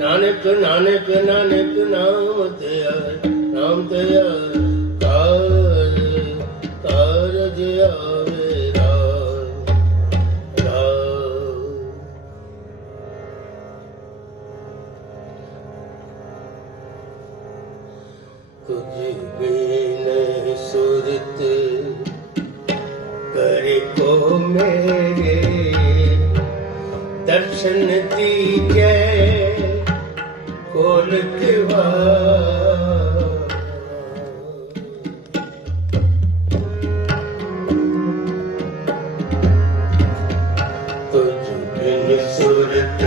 ਨਾਨਕ ਨਾਨਕ ਨਾਨਕ ਨਾਮ ਤੇਰਾ ਨਾਮ ਤੇਰਾ ਕਾਰਜ ਆਵੇ ਰਾਮ ਰਾਮ। ਕੁਝ ਬਿਨ ਸੁਰਤ ਕਰੇ ਕੋ ਮੇਰੇ ਦਰਸ਼ਨ ਦੀਜੈ ਕੋਲ ਕਿਵਾ ਤੁਝ ਬਿਨ ਸੁਰਤ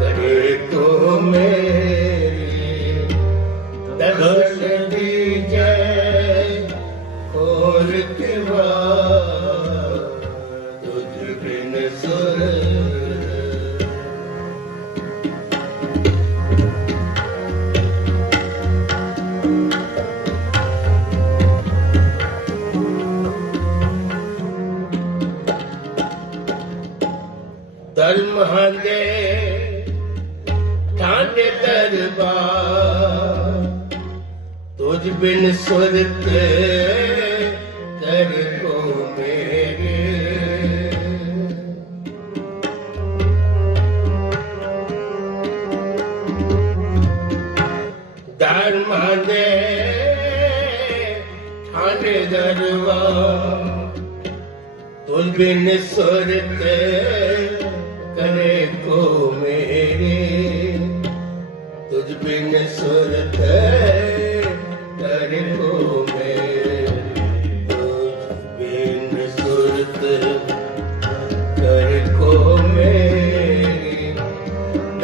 ਕਰੇ ਕੋ ਮੇਰੀ ਦਰਸ਼ਨ ਦੀਜੈ ਕੋਲ ਕਿਵਾ ਤੁਝ ਬਿਨ ਸੁਰਤ ਧਰਮ ਹਾਂਦੇ ਠਾਂਡੇ ਦਰਬਾਰ ਤੁਝ ਬਿਨ ਸੁਰਤ ਕਰ ਕੋ ਮੇਰੇ। ਧਰਮ ਹਾਂਦੇ ਠਾਂਡੇ ਦਰਬਾਰ ਤੁਝ ਬਿਨ ਸੁਰਤ करे को मेरे तुझ बिन सुरत करे को मेरे तुझ बिन सुरत करे को मेरे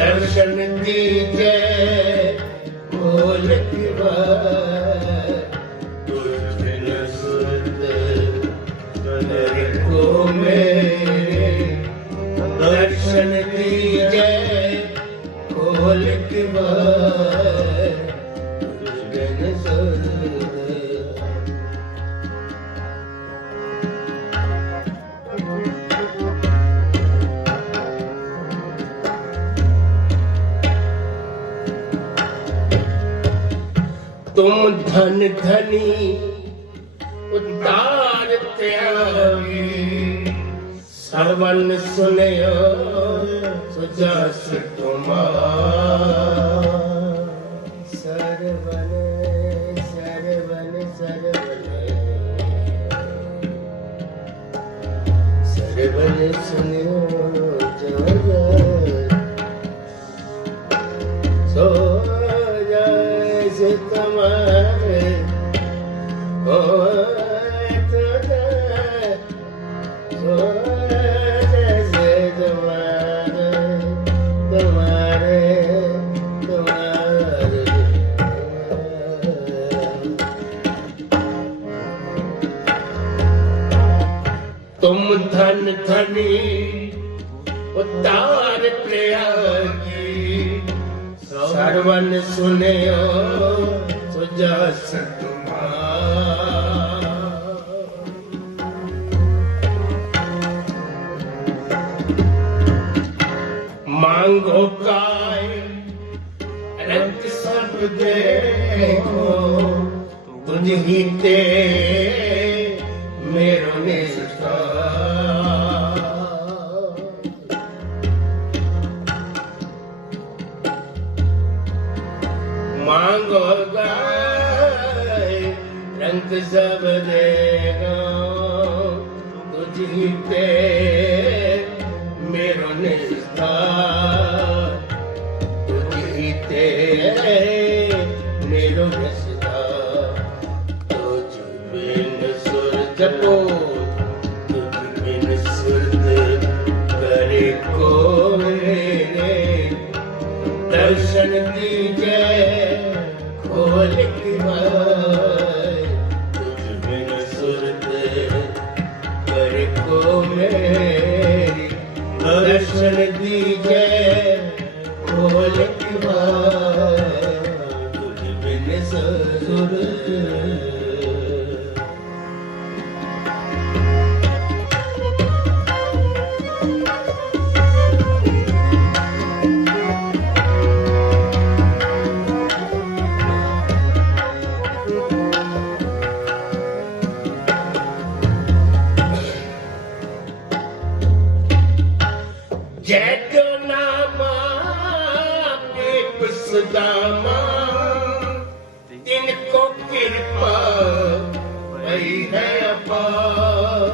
दर्शन दीजे बोल किवा तुझ बिन सुरत करे को मेरे दर्शन दीजे खोल के तुम धन धनी उतार त्यागी ਸਰਵਨ ਸੁਨਿਓ ਸੁਜਸ ਤੁਮਾਰ। ਸਰਵਨ ਸਰਵਨ ਸਰਵਨ ਸਰਵਨ ਸੁਨਿਓ ਸੋ ਜਸ ਤੁਮਾਰੇ ਹੋ तुम धन धनी उतार त्यागी सर्वन सुनियो सुजस तुम्हार। मांगो काय अनंत सब देखो तुझ ही ते मेरो निष्ठा। मांगो गाय रंग सब देगा तुझी पे मेरो निस्तार तुझी ते मेरो निस्तार तुझ बिन सुर जपो तुझ बिन सुरत करे को मेरे दर्शन दीजे खोल की भाई तुझ बिन सुरत करे को मेरी दर्शन दीजे खोल की भाई तुझ बिन सुरत जैतो नामा दीप सुदामा तिनको कृपा भई है अपार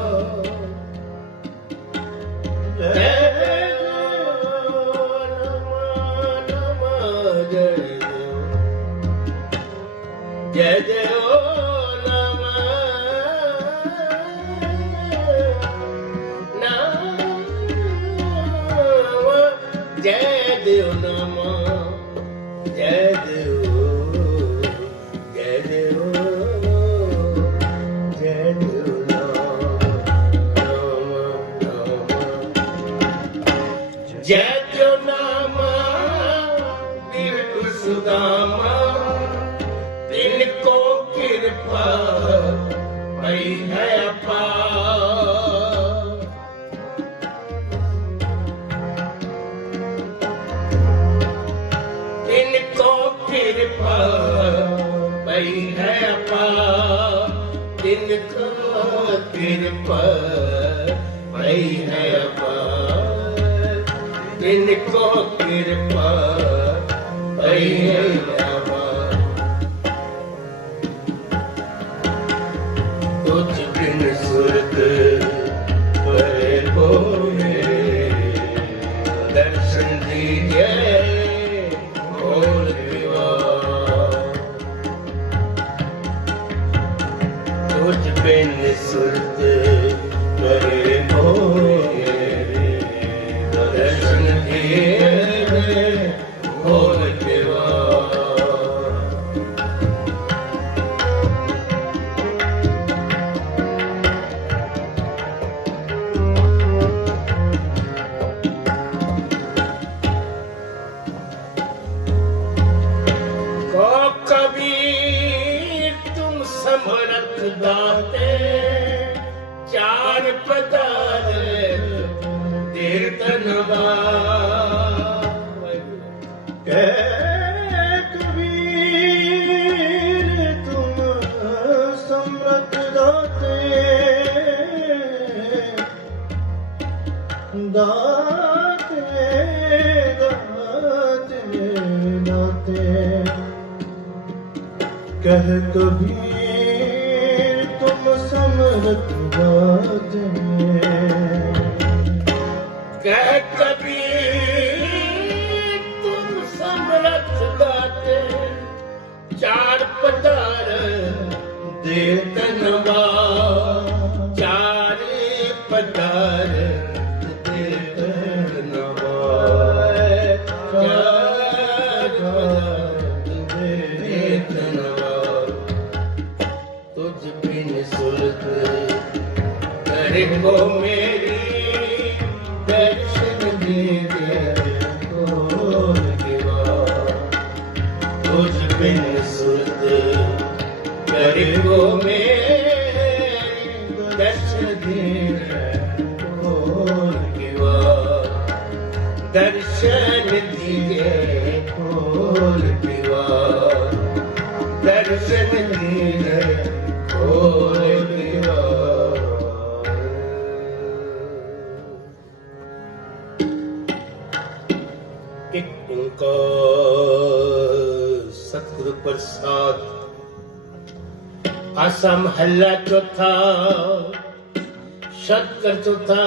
जय देव जय देव नमो जय देव जय देव जय देव जय देव नाम दीप सुदामा तिनको कृपा भई है अपार तिनको कृपा भई है अपार तिनको कृपा भई है अपार तिनको कृपा भई है अपार तुझ बिन सुरत करे कोई दर्शन दीजिए तुझ बिन सुरत करे कोई दर्शन दिए खोल कबीर तुम समरथ दाते चार पदार तीर्थनवा कबीर तुम समरथ दाते दाते दाते दाते कह कबीर तुम समरथ दाते कह कबीर तुम समरथ दाते चार पदार दे तनवा चार पदार दे तनवा चार पदार दे तनवा तुझ बिन सुरत करे को मेरी दर्शन दीजिए खोल के तुझ बिन सुरत करे को मेरी दर्शन दीजिए खोल के दर्शन दीजिए खोल के दर्शन दीजिए खोल के एक ओंकार सतगुरु बरसात। आसा महला चौथा शतकर चौथा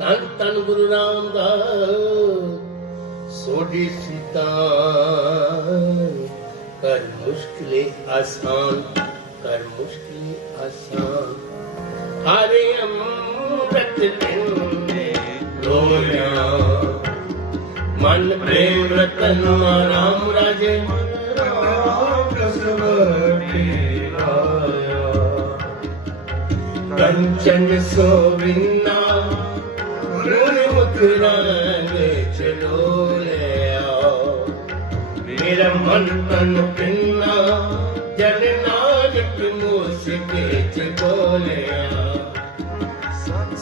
धन धन गुरु रामदास सोडी सुल्तान कर मुश्किलें आसान कर मुश्किलें आसान हरे अमृत ने लोया मन प्रेम रतन राम राजे कंचन सोविना मुखराग चलो ले आओ मेरा मन तन पिन्ना जन नानक मूसिके चलो ले आओ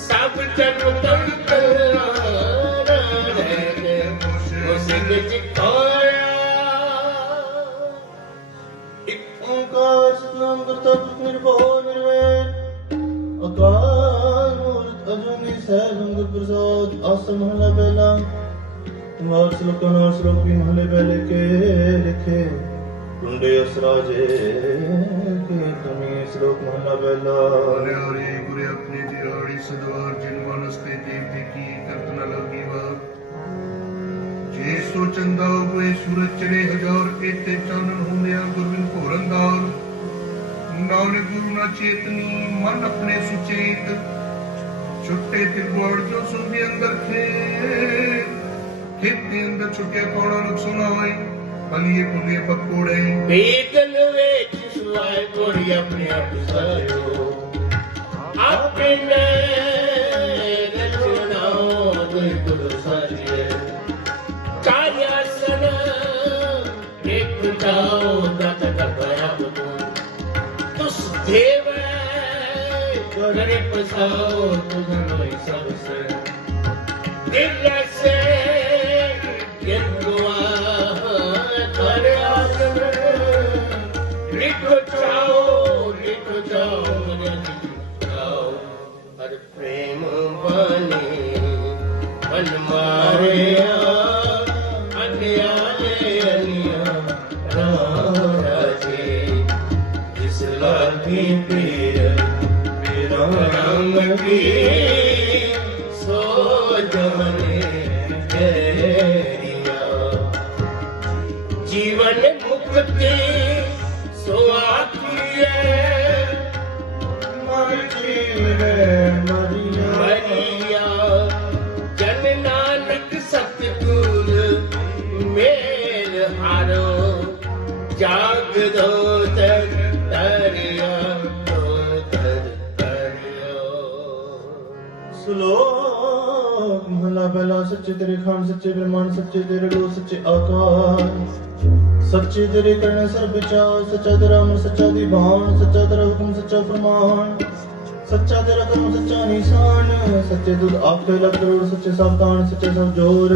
सब जन तन मूसिके चिकोया एक ओंकार सतनाम करता निर्भय निर्वैर अकाल मूर्त अजूनी सहज प्रसाद आस महला पहला वार श्लोक भी महले पहले के लिखे टुंडे असराजे के तुमी श्लोक महला पहला हरे गुरे अपनी दिहाड़ी सदवार जिन मनस्ते देवते की करतना लगी बात जे सो चंदा कोई सूरज चले हजार एते चानन होंदिया गुरबिन घोरंदार नानक गुरु ना चेतनी मन अपने सुचेत छुट्टे तिरगुआड़ जो सुनदी अंदर खेत के अंदर छुट्टिया कौड़ा नुकसान होए बलिए पुलिए पकोड़े बेगन वेच सुआए गोरी अपने आप सायो अपने रचनाओं दुई गुरु साजिए कार्यासन एक जाओ दत दबया तुस देव करे पसाओ तुझनो सबसे दिल से गिरवा करे आसन लिखो जाओ मुझे जाओ हर प्रेम बने मन मारे अन्याले अनिया राजे जिस लागी पीर रंग की सो जमने जीवन मुक्ति सो आखिए मरिया जन नानक सतगुर मेल हारो जाग दो तरिया श्लोक महला पहला सच्चे तेरे खान सच्चे ब्रह्मांड सच्चे तेरे लो सच्चे आकाश सच्चे तेरे कर्ण सर्व विचार सच्चा तेरा अमर सच्चा दीवान सच्चा तेरा हुक्म सच्चा फरमान सच्चा तेरा कर्म सच्चा निशान सच्चे दूध आपके लग करोड़ सच्चे सावधान सच्चे सब जोर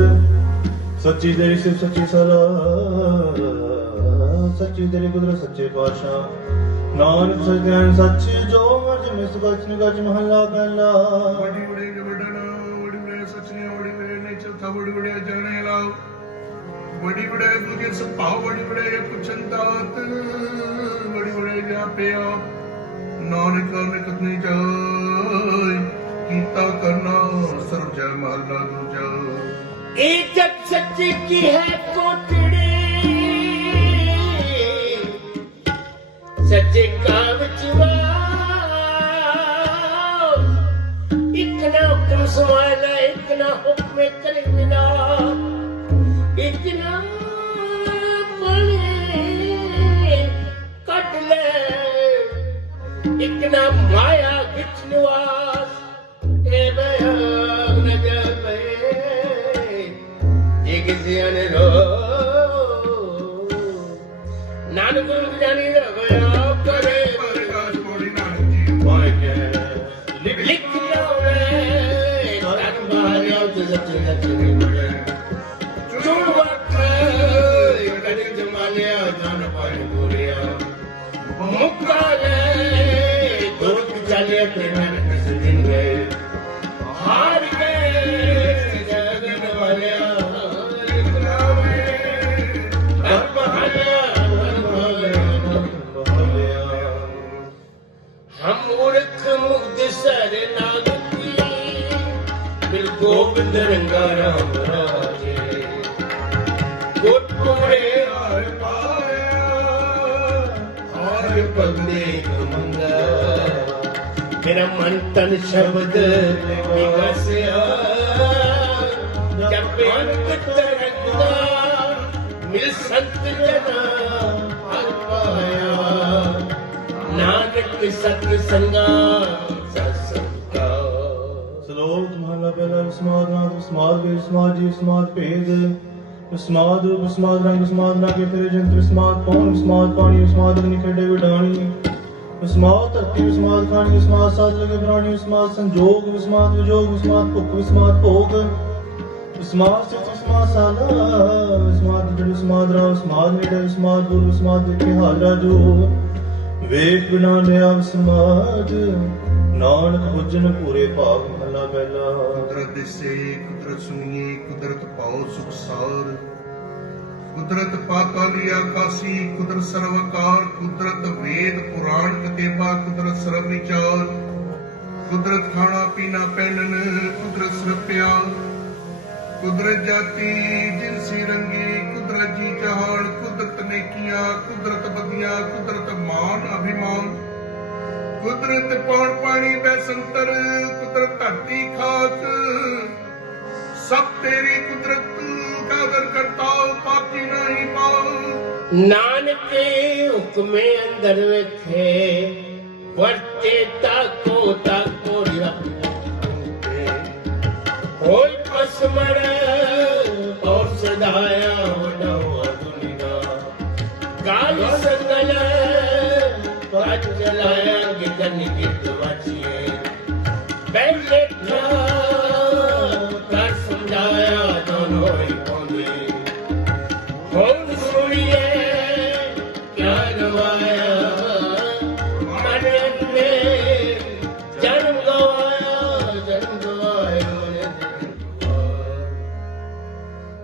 सच्ची तेरी सिर्फ सच्ची सलाह सच्ची तेरी कुदरत सच्चे पातशाह नानक सच्चे सच जो मर्ज में सुगच निगच महला पहला बड़ी बड़ी वडना बड़ी बड़े सचने बड़ी बड़े ने चौथा बड़ी बड़े जाने लाओ बड़ी बड़े दूजे सपाव बड़ी बड़े पुछन तात बड़ी बड़े जापे आप नानक ने कतनी जाय कीता करना सर्व जय महला दूजा इज्जत सच्ची की है कोटड़ी सच्चे काम इतना हुक्म संभाला इतना हुक्म करे बिना इतना मले कट ले इतना माया खिंचनवास ए बयान न जाए ये किसी ने रो नानक गुरु जानी रवया करे प्रकाश कोड़ी नानक जी लिख लो रे तन बारियों तो सच्चे सच्चे बड़े चुन वक्त कड़ी जमाने जान पाए गोरिया मुक्काले दुर्ग चले प्रेम किस दिन गए हार गए जगन वाले ਗੁਰਪੁਰੇ ਹਰ ਪਾਇਆ ਹਰ ਬੰਦੇ ਮੰਗਾ ਮੇਰਾ ਮਨ ਤਨ ਸ਼ਬਦ ਵਿਗਸਿਆ ਜਪੇ ਅੰਤ ਤਰੰਗਾ ਮਿਲ ਸੰਤ ਜਨਾ ਹਰ ਪਾਇਆ ਨਾਨਕ ਸਤ ਸੰਗਾ ਸਤਸੰਗਾ। ਸ਼ਲੋਕ ਮਹਲਾ ਪਹਿਲਾ ਵਿਸਮਾਦ ਨਾਦ ਵਿਸਮਾਦ ਵੇ ਵਿਸਮਾਦ ਜੀ ਵਿਸਮਾਦ ਭੇਦ ਵਿਸਮਾਦ ਰੂਪ ਵਿਸਮਾਦ ਰੰਗ ਵਿਸਮਾਦ ਨਾਗੇ ਫਿਰ ਜੰਤ ਵਿਸਮਾਦ ਕੌਣ ਵਿਸਮਾਦ ਪਾਣੀ ਵਿਸਮਾਦ ਅਗਨੀ ਖੇਡੇ ਵਿਡਾਣੀ ਵਿਸਮਾਦ ਧਰਤੀ ਵਿਸਮਾਦ ਖਾਣੀ ਵਿਸਮਾਦ ਸਾਧ ਲਗੇ ਪ੍ਰਾਣੀ ਵਿਸਮਾਦ ਸੰਜੋਗ ਵਿਸਮਾਦ ਵਿਜੋਗ ਵਿਸਮਾਦ ਭੁੱਖ ਵਿਸਮਾਦ ਭੋਗ ਵਿਸਮਾਦ ਸਿਤ ਵਿਸਮਾਦ ਸਾਲਾ ਵਿਸਮਾਦ ਜੜ ਵਿਸਮਾਦ ਰਾਵ ਵਿਸਮਾਦ ਨੇੜੇ ਵਿਸਮਾਦ ਦੂਰ ਵਿਸਮਾਦ ਦੇਖੇ ਹਾਜ਼ਰਾ ਜੋ ਵੇਖ ਬਿਨਾ ਲਿਆ ਵਿਸਮਾਦ ਨਾਨਕ ਭੁਜਨ ਪੂਰੇ ਭਾਗ ਮਹਲਾ ਪਹਿਲਾ। ਕੁਦਰਤ ਦਿਸੇ ਕੁਦਰਤ ਸੁਣੀਏ ਕੁਦਰਤ ਪਾਓ ਸੁਖਸਾਰ ਕੁਦਰਤ ਪਾਤਾਲੀ ਆਕਾਸੀ ਕੁਦਰਤ ਸਰਵਕਾਰ ਕੁਦਰਤ ਵੇਦ ਪੁਰਾਣ ਕਤੇਬਾ ਕੁਦਰਤ ਸਰਬ ਵਿਚਾਰ ਕੁਦਰਤ ਖਾਣਾ ਪੀਣਾ ਪਹਿਨਣ ਕੁਦਰਤ ਸਰਬ ਪਿਆਰ ਕੁਦਰਤ ਜਾਤੀ ਜਿਨਸੀ ਰੰਗੀ ਕੁਦਰਤ ਜੀ ਜਹਾਨ ਕੁਦਰਤ ਨੇਕੀਆਂ ਕੁਦਰਤ ਬਦੀਆਂ ਕੁਦਰਤ ਮਾਨ ਅਭਿਮਾਨ ਕੁਦਰਤ ਪੌਣ ਪਾਣੀ ਬੈਸੰਤਰ ਕੁਦਰਤ ਧਰਤੀ ਖਾਕ ਸਭ ਤੇਰੀ ਕੁਦਰਤ ਕਾਦਰ ਕਰਤਾ ਪਾਕੀ ਨਹੀਂ ਪਾਉ ਨਾਨਕ ਦੇ ਹੁਕਮੇ ਅੰਦਰ ਵੇਖੇ ਵਰਤੇ ਤਾਕੋ ਹੋਈ ਪਸਮੜ ਔਰ ਸਦਾਇਆ ਵਡੋ ਦੁਨੀਆ ਕਾਲ ਸੰਗਲ ਪਤ ਚਲਾਇਆ ਗਿਦਨ ਗਿਤ ਵਾਚੀਏ ਬੈਠੇ ਕਰ ਸਮਝਾਇਆ ਦੋਨੋਂ ਹੀ ਪੌਂਦੇ ਹੁਣ ਸੁਣੀਏ ਕਿਆ ਗਵਾਇਆ ਮਨ ਨੇ ਜਨਮ ਗਵਾਇਆ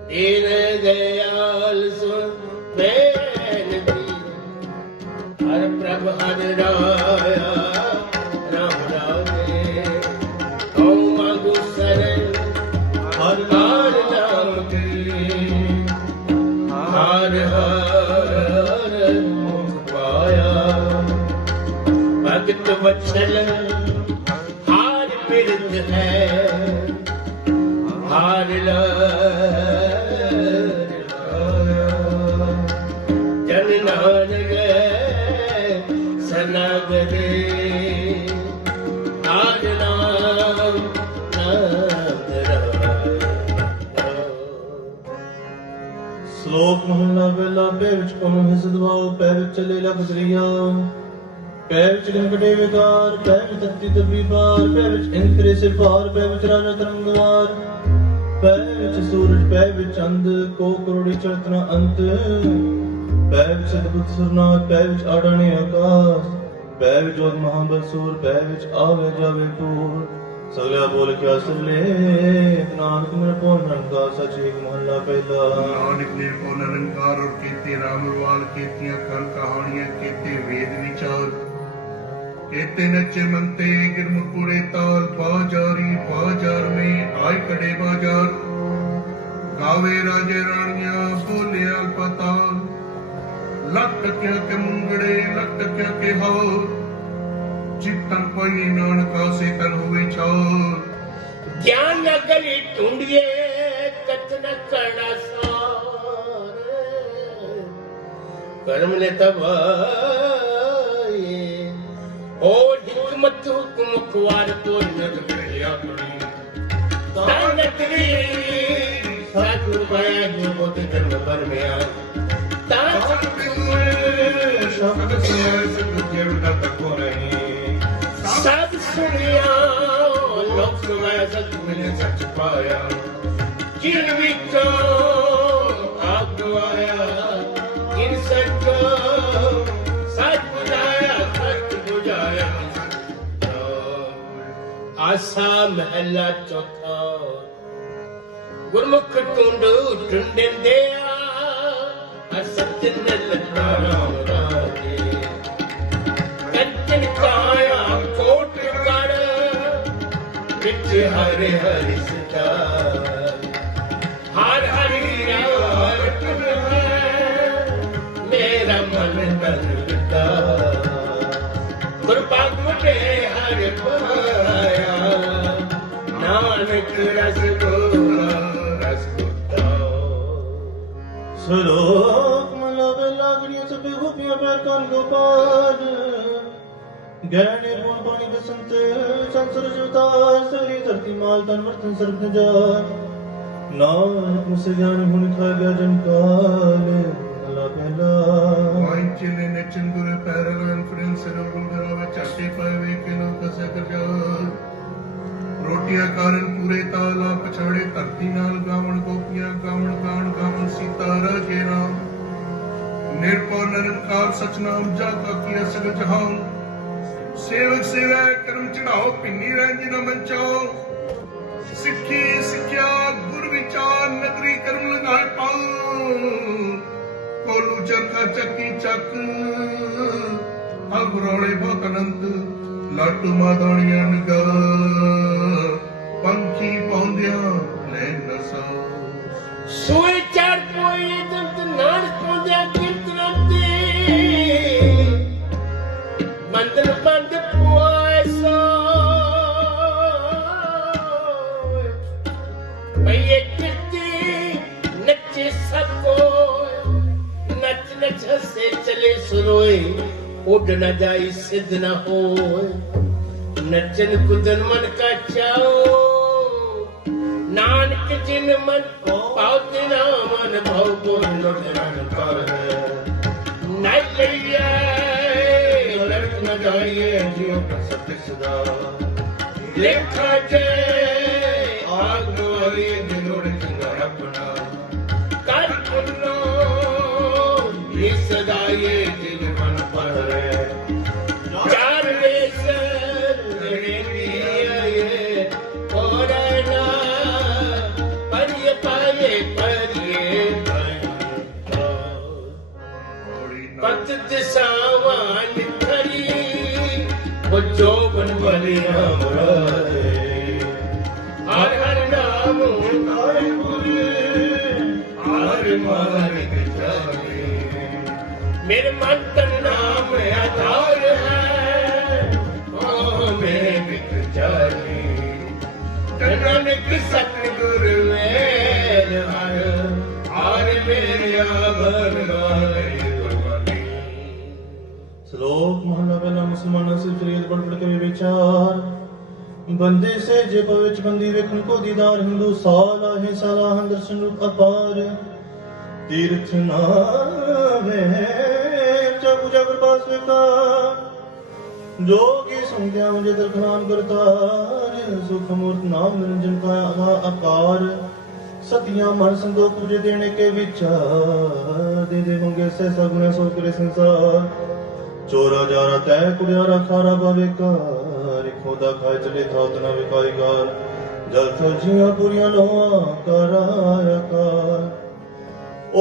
ਦੀਨ ਦਇਆਲ ਸੁਣ ਬੇਨਤੀ ਹਰ ਪ੍ਰਭ ਹਰ ਰਾਇਆ ਰਾਮ ਰਾਜੇ ਓ ਮੰਗੂ ਸਰਨ ਹਰ ਹਰ ਨਾਮ ਕੀ ਹਰ ਹਰ ਮੁਖ ਪਾਇਆ ਭਗਤ ਵਚਨ ਹਾਰ ਬਿਰਧ ਹੈ ਹਾਰ ਜਨ ਨਾਨਕ ਸਨਾਗਦੇ ਆਜ ਨਾਮ ਸ਼ਲੋਕ ਮਹਲਾ ਪਹਿਲਾ ਪੈ ਵਿੱਚ ਕੌਣ ਹੈ ਸਦਵਾਉ ਪੈ ਵਿੱਚ ਚਲੇ ਲਗਦਰੀਆ ਪੈ ਵਿੱਚ ਗੰਗੜੇ ਵਿਕਾਰ ਪੈ ਵਿੱਚ ਤਤੀ ਤਬੀ ਬਾਰ ਪੈ ਵਿੱਚ ਇੰਦਰੇ ਸਿਰ ਭਾਰ ਪੈ ਵਿੱਚ ਰਾਜਾ ਤਰੰਗਵਾਰ ਪੈ ਵਿੱਚ ਸੂਰਜ ਪੈ ਵਿੱਚ ਚੰਦ ਕੋ ਕਰੋੜੀ ਚੜਤਨਾ ਅੰਤ ਪੈ ਵਿੱਚ ਸਤਿਗੁਰ ਸੁਰਨਾਥ ਪੈ ਵਿੱਚ ਆੜਾਣੇ ਆਕਾਸ਼ ਪੈ ਵਿੱਚ ਜੋਤ ਮਹਾਬਲਸੂਰ ਪੈ ਵਿੱਚ ਆਵੇ ਜਾਵੇ ਟੂਰ ਸਗਲਾ ਬੋਲ ਕਿਆ ਸਲੇ ਨਾਨਕ ਨਿਰਭਉ ਨਿਰੰਕਾਰ ਸਚ ਏਕ ਮਹਲਾ ਪਹਿਲਾ। ਨਾਨਕ ਨਿਰਭਉ ਨਿਰੰਕਾਰ ਔਰ ਕੀਤੇ ਰਾਮਰਵਾਲ ਕੀਤੀਆਂ ਕਲ ਕਹਾਣੀਆਂ ਕੀਤੇ ਵੇਦ ਵਿਚਾਰ ਕੀਤੇ ਨਚੇ ਮੰਤੇ ਗਿਰਮੁਖਪੁਰੇ ਤਾਲ ਬਾਜਾਰੀ ਬਾਜ਼ਾਰ में आय कड़े बाजार गावे राजे रानियां बोले अलपताल लटक्या के मुंगड़े लटक्या के हाल चित्तन पाई नानका से तन हुए छाल ज्ञान नगरी ढूंढिए कथन करना सार कर्म ने तब ओ हिकमत हुक्म कुवार तो नग लिया पड़ी तानकरी साधु पाया जो मोते कर्म पर में आ तान शब्द से देवता तक हो नहीं सब सुनिया लोक सुनाया सच मिले सच पाया जिन विचो आप गवाया इन सच सच बुझाया सच बुझाया आसा महला चौथा गुरमुख टूंडू टुंडे असत लटा राम राजे कंचन काया कोट कर विच हरे हरि सदा हर हरि राम सलोक मला बेला गड़ियों से बेखूबियां पैर कान गोपाल गहरे निर्गुण पानी बसंत संसर जुतार सरी धरती माल तन वर्तन सर्व नजार नानक मुझसे ज्ञान हुन खा गया जनकाल मला बेला वांचने ने चंदुर पैरल कॉन्फ्रेंस रो रोडरावे चाटे पावे के लोग से कर जा रोटियां कारण पूरे ताला पछाड़े धरती नाल गावण गोपियां गावण गान गावण सीता राजे राम निर्भय निरंकार सचनाम जाका किया सगल जहान सेवक सेवा कर्म चढ़ाओ पिन्नी रंजन मंचाओ सिक्खी सिक्ख्या गुर विचार नगरी कर्म लगाए पाओ कोलू चरखा चक्की चक हल बरौड़े बहुत अनंत लाटू मादानिया निगा पंखी पौंदिया ले नसा सोए चार पोए दंत नान पौंदिया कीर्तनते मंदर बंद पोए सो भैया कीर्ति नचे सबको नच नच हंसे चले सुरोए उड़ न जाई सिद्ध न होए नचन कुदन मन का चाओ नानक जिन मन पावते ना मन भाव को लुटन कर नहीं लिया लड़क न जाइए जियो प्रसन्न सदा लेखा जे आग वाली दिलोड़ चिंगार अपना कर पुन्नो ये सदा ये दिल मन पर चार दिशावान खरी वो जोबन बली हमरारे हर हर नाम हर बुरे हर मालिक जाने मेरे मन का नाम आधार है ओ मेरे बिक जाने नानक सतगुरु मेरे हर मेरे आभर वाले श्लोक महला पहला मुसलमानों से फरीद पढ़ पढ़ के विचार बंदे से जे पविच बंदी वेखन को दीदार हिंदू साला है सालाहन दर्शन रूप अपार तीर्थ नावे जब जब पास वेका जोगी संध्या मुझे दरखनान करतार सुख मूर्त नाम निरंजन का आकार सतिया मन संदोख मुझे देने के विचार दे दे मंगे से सगुने सो करे संसार चोरा जारा तय कुड़ियारा खारा बावेकार खोदा खाए चले था उतना विकारीकार जल सब्जियां पूरियां लोहा कराकार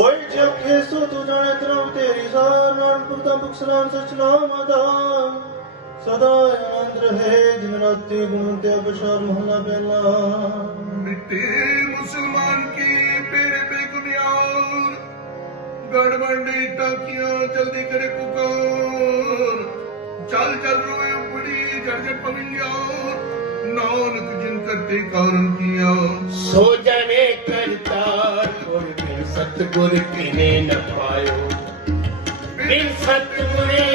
ओए जब खेसो तू जाने तरफ तेरी सार नान पुरता बुक्सलान सचनाम आदान सदा आनंद रहे दिन रात्रि गुणवंते अबशार मोहल्ला बेला मिट्टी मुसलमान की पेरे बेगुनियार गड़बड़ी टाकियां जल्दी करे पुकार चल चल रोए बड़ी जर्जर पविलियार नानक जिन करते कारण किया सो जाने करतार और बिन सतगुर किने न पायो बिन सतगुरे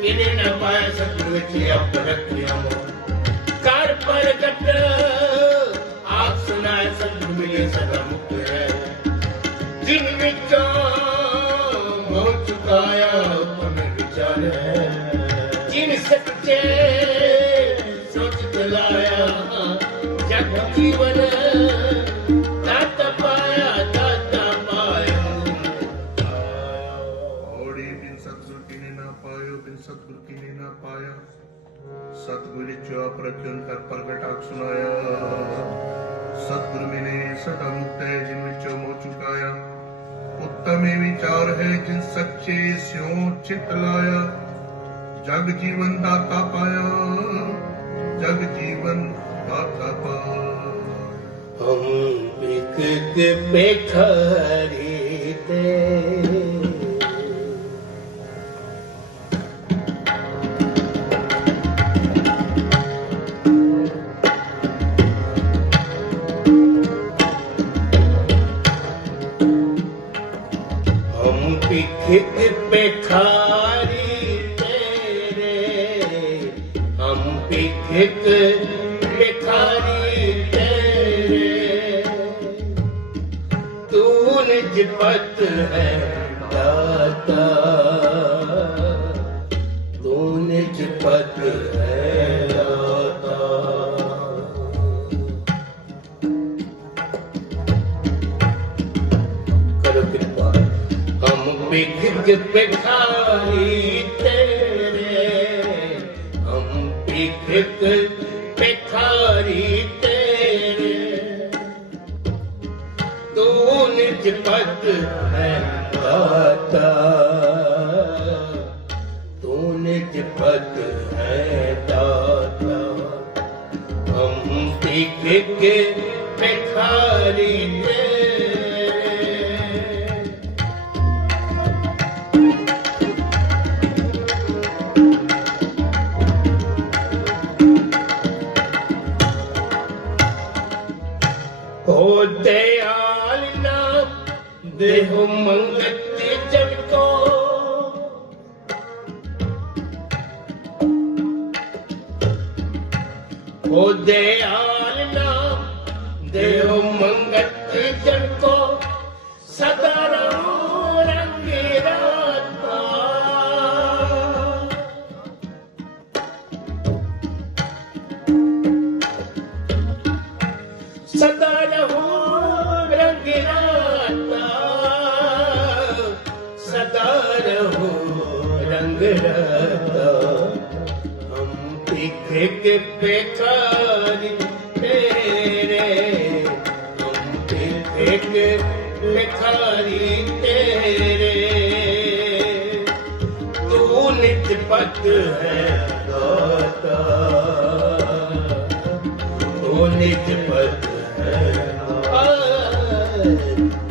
किने न पाया सतगुर की अपरतियों कर प्रगट आप सुनाए सतगुर मिले सदा मुक्त है जिन विचों हो चुकाया तुम्हें विचार है जिन सच्चे सोच चलाया जग जीवन दाता पाया और बिन सतगुर की ने ना पायो बिन सतगुर की ने ना पाया सतगुर जो प्रज्ञन कर प्रगट आख सुनाया सतगुर मैंने सदा मुक्त है जिन विचों मोह चुकाया उत्तम विचार है जिन सच्चे स्यों चित लाया जग जीवन दाता पाया जग जीवन दाता पाया हम बिक के बेखरीदे पिखिक पेखारी तेरे, हम पिखिक पेखारी तेरे, तू निज पत है दाता, तू निज पत है दाता। करो कृपा। हम पिखिक पेखारी तेरे, हम पिखिक पेखारी तेरे, तू निज पत है दाता, तू निज पत है दाता। हम पिखिक पेखारी तेरे। हो दयाल नाम देहो मंगत जन को, हो दयाल नाम देहो मंगत जन को, सदा रहो रंग राता, सदा रहो रंग राता, सदा रहो रंग राता। हम पिखिक पेखारी तेरे, हम पिखिक पेखारी तेरे, तू निज पत है दाता, तू निज पत है दाता।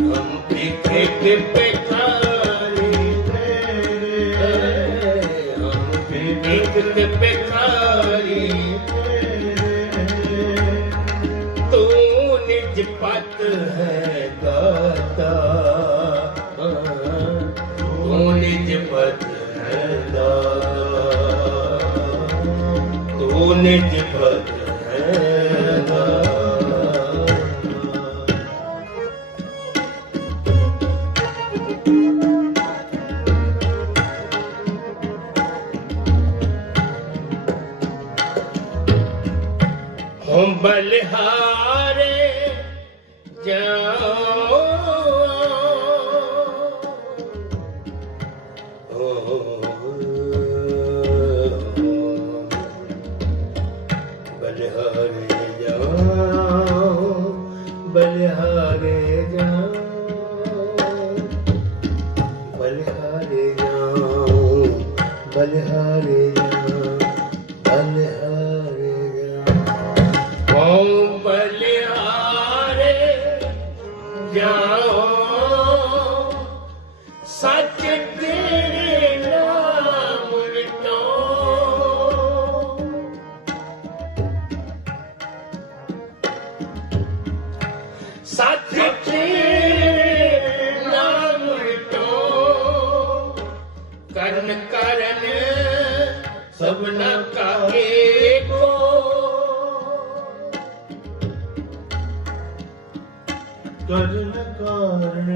हम पिखिक पेखारी तेरे, हम पिखिक पेखारी तेरे, तू निज पत है दाता, तू निज पत है दाता, तू निज पत है दाता। हम बलिहारे जाओ, बलिहारे जाओ, बलिहारे जाओ, बलिहारे जाओ, बलिहारे जाओ, बलिहारे जाओ। ओम बलिहारे जाओ, सच तेरे नाम विटो, सच तेरे नाम विटो, करन करन सबना का एको, करन कारण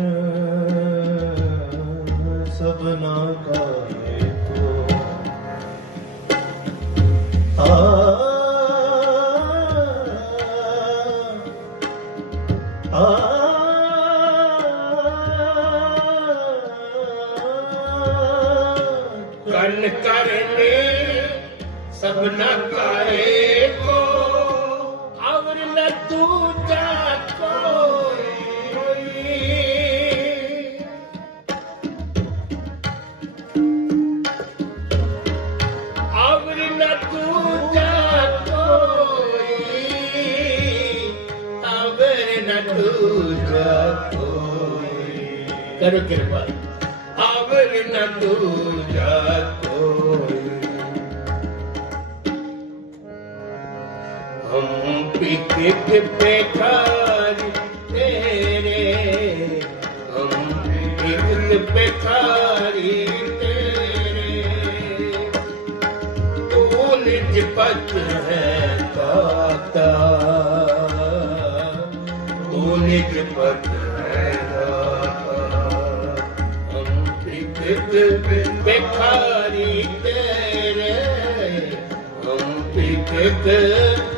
सबना का एको। कन करने सबना का एको, और न दूजा कोई, और न दूजा कोई, और न दूजा कोई। करो कृपा। और न दूजा कोई। हम पिखिक पेखारी तेरे, हम पिखिक भिखारी तेरे, तू निज पद है दाता, तू निज पद है दाता। हम भिखत भिखारी तेरे, हम भिखत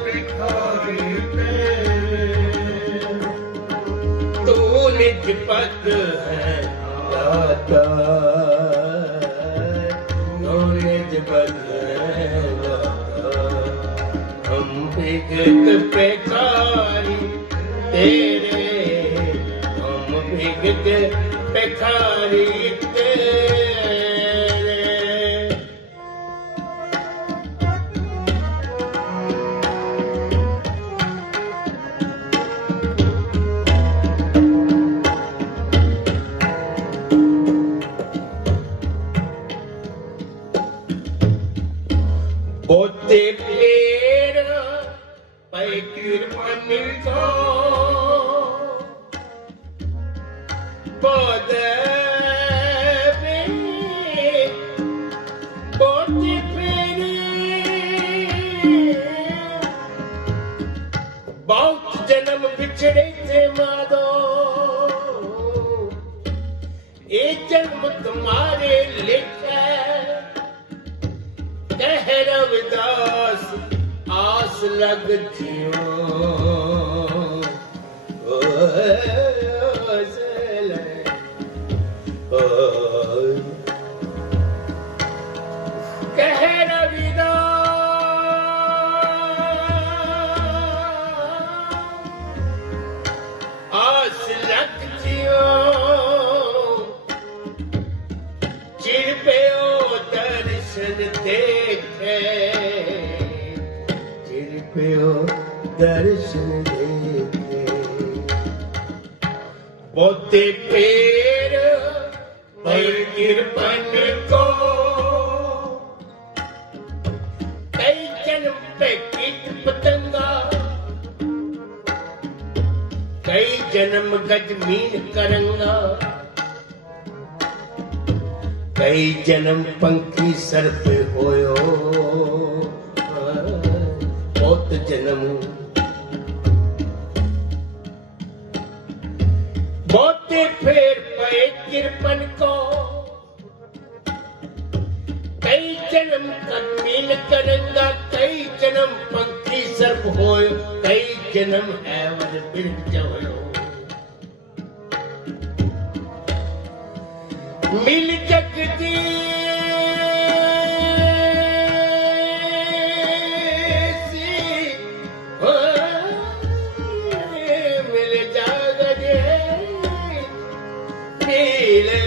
भिखारी तेरे, तू निज पद है दाता, तू निज पद है दाता। हम भिखत भिखारी तेरे, हम भिखत भिखारी तेरे। बोते पेर पै कृपन को बोदे बोते पेर बहुत जन्म बिछड़े थे माधो, एक जन्म तुम्हारे लिखा कह रविदास आस लगतियों, कह रविदास आस लगतियों, चिर पे ओ दर्शन देखे, चिर पे ओ दर्शन देखे। बोते पेर पै कृपन को कई जन्म पे कीट पतंगा, कई जन्म गजमीन करंगा, कई जन्म पंखी सर पे होयो, बहुत जन्म बोते फेर पे कृपन को कई जन्म कमीन करेंगा, कई जन्म पंखी सर्प होयो, कई जन्म एवज बिरज होयो। मिल जगदीसी हो, मिल जगदीसी, मिले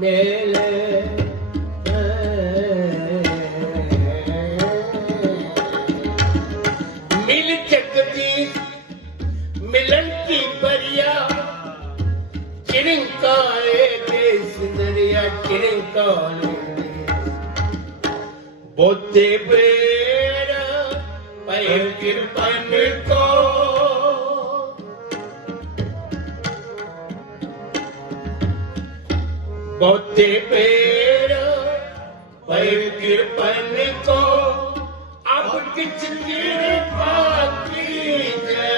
मिले मिल जगदीश मिलन की बरिया, चिरंकारे देश दरिया चिरंकारे। बोते बेर पै कृपन को बोते बेर पै कृपन को अब किछ कृपा कीजे,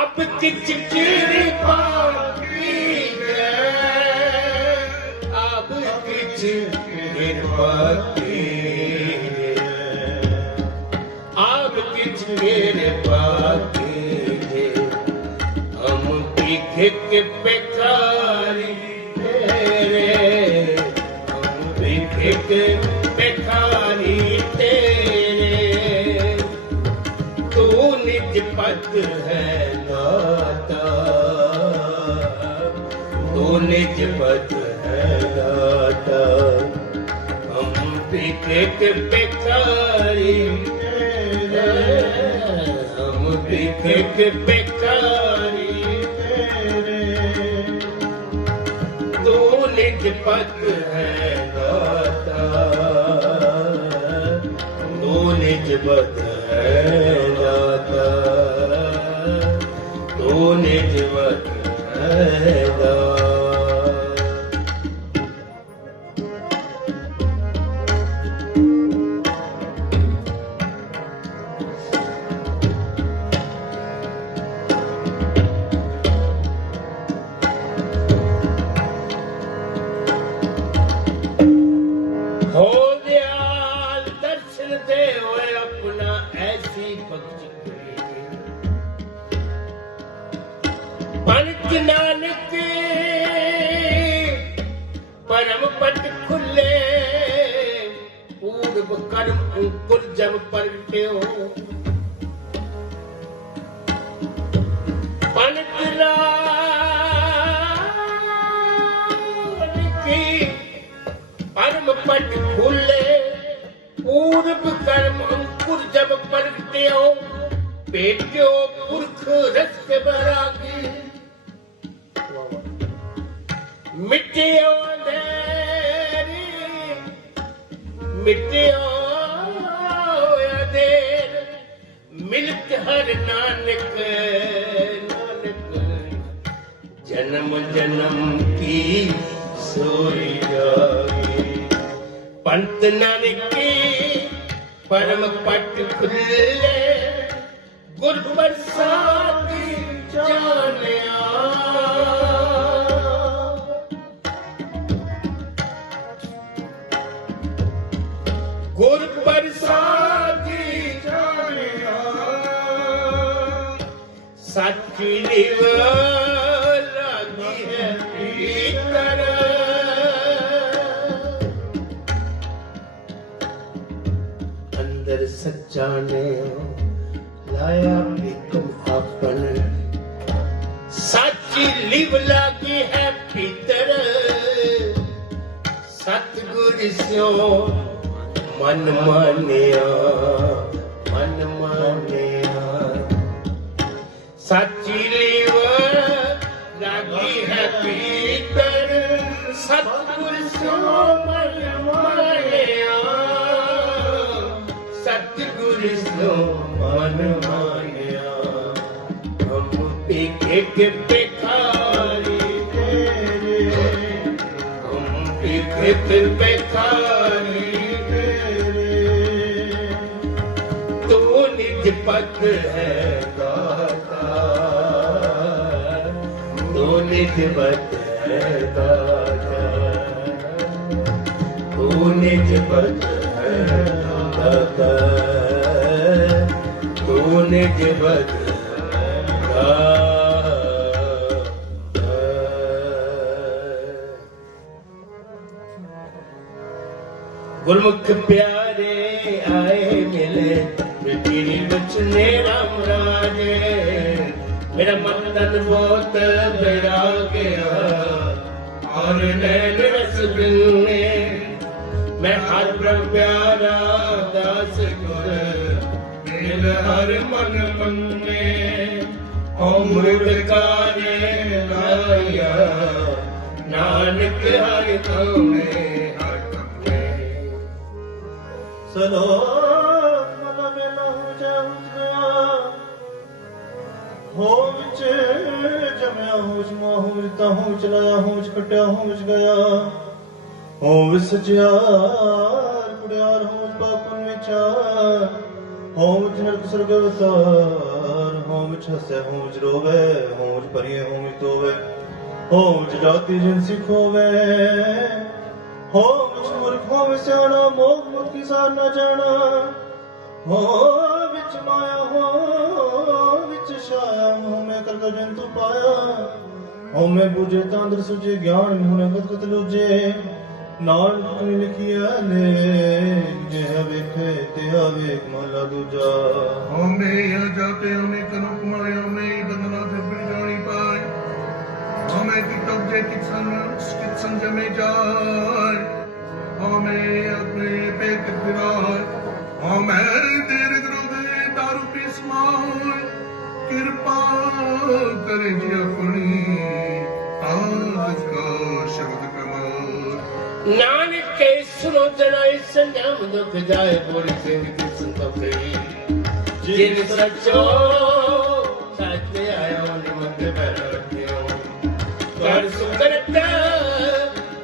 अब किछ कृपा कीजे, अब किछ कृपा कीजे, अब किछ कृपा कीजे। हम भिखत भिखारी तेरे, हम भिखत भिखारी तेरे, तू निज पद है दाता, तू निज पद है दाता। हम भिखत भिखारी तेरे, हम भिखत भिखारी तेरे, तू निज पद है दाता, तू निज पद है पंत नानक परम पद खुले पूर्व कर्म अंकुर जब परगट्यो पंत नानक परम पद खुले पूर्व कर्म अंकुर जब परगट्यो बेट्यो पुरख रस बरागी मिट्टियों अंधेरी मिट्टियों अंधेर मिलत हर नानक नानक जन्म जन्म की सोई जाए पंत नानक की परम पट खुले गुर प्रसादी जानिया गुर प्रसादी जानिया सच्ची निव लागी है भीतर अंदर सच्चा ने लाया बिकम अपन सच्ची लिव लागी है भीतर सतगुर स्यो मन मानिया सच्ची लिव लागी है भीतर सतगुर स्यो मन मानिया सतगुर स्यो मन मानिया हम पीके के बेखारी तेरे हम पीके के बेखारी तेरे तू निज पथ है दाता तू निज पथ है दाता तू निज पथ है दाता तूने जबत गुरमुख प्यारे आए मिले मेरी बचने राम राजे मेरा मन तन बहुत बेरा गया और नैन रस बिलने मैं हर प्रभ प्यारा दास गुर मिल हर मन मन्ने अमृत कारे लाया नानक हर तुमे हर तुमे सलो मन मेला हो गया हो विच जमया होश मां हो ता हो चलाया होश कट्या होश गया हो विसचियार कुड़ियार हो पापुन विचार हो विच नरक स्वर्ग अवतार हो विच हसे हो विच रोवे हो विच परिये हो विच तोवे हो विच जाति जिन सिखोवे हो विच मूर्ख हो विच सियाना मोह मुख की सार न जाना हो विच माया हो विच छाया हो मैं कर जंतु पाया हो मैं बूझे तांद्र सुझे ज्ञान होने गत लूजे नानक ने लिखिया ले जे वेखे ते वेख महला दूजा हमें यह जाते हमें कनुक माया में बंधना थे फिर जानी पाए हमें की तब जे कित में जाए हमें अपने पेट फिराए हमें तेरे ग्रोधे दारू पिसमाए कृपा करे जी अपनी आज का शब्द नानक के सुनो जनाए संयम दुख जाए बोरी सिंह की संतोखे जिन सचो सत्य आयो निमंत बैठो कर सुकरता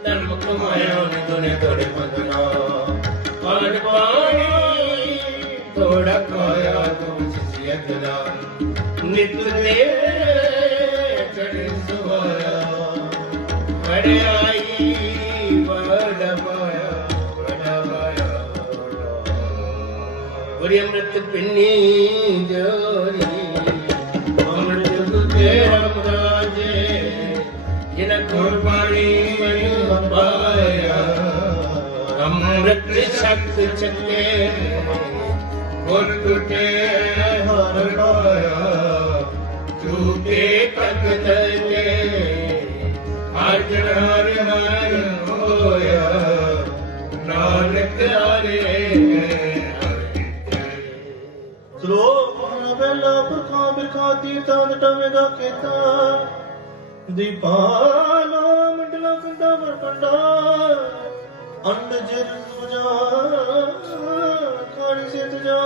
धर्म कमायो ने दोने थोड़े बंधना पान पानी थोड़ा खाया तुम शिष्य गला नित दे चढ़ सुहाया अरे आई अमृत पिन्नी जोरी अमृत तुझे राम राजे सत चंगे गुर टूटे हर पाया झूठे तख्त के हर हर हर होया नानक हरे श्लोक महा पहला पुरखा बिरखा तीर्थां टवेगा केता दीपालो मंडला कंडा वरकंडा अंड जिर सुजा काली से तुजा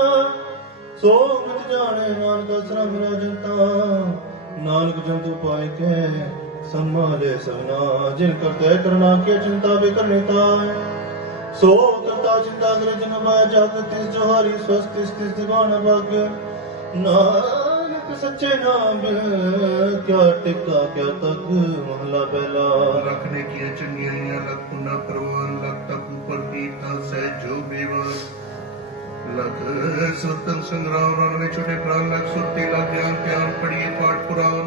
सो मत जाने नानक असरा मेरा जनता नानक जंतु पाए के संभाले सबना जिन करते करना के चिंता भी करनेता सो करता चिंता करे जन बाय जागत तिस जोहारी स्वस्थ तिस दीवान भाग्य नानक सच्चे नाम क्या टिका क्या तक महला पहला रखने की चंगियाइयां लख पुना परवान लख तक ऊपर पीता सहज जो बेवान लख सुतन संग्राम रण में छोटे प्राण लख सुरती लख ज्ञान ज्ञान पढ़िए पाठ पुराण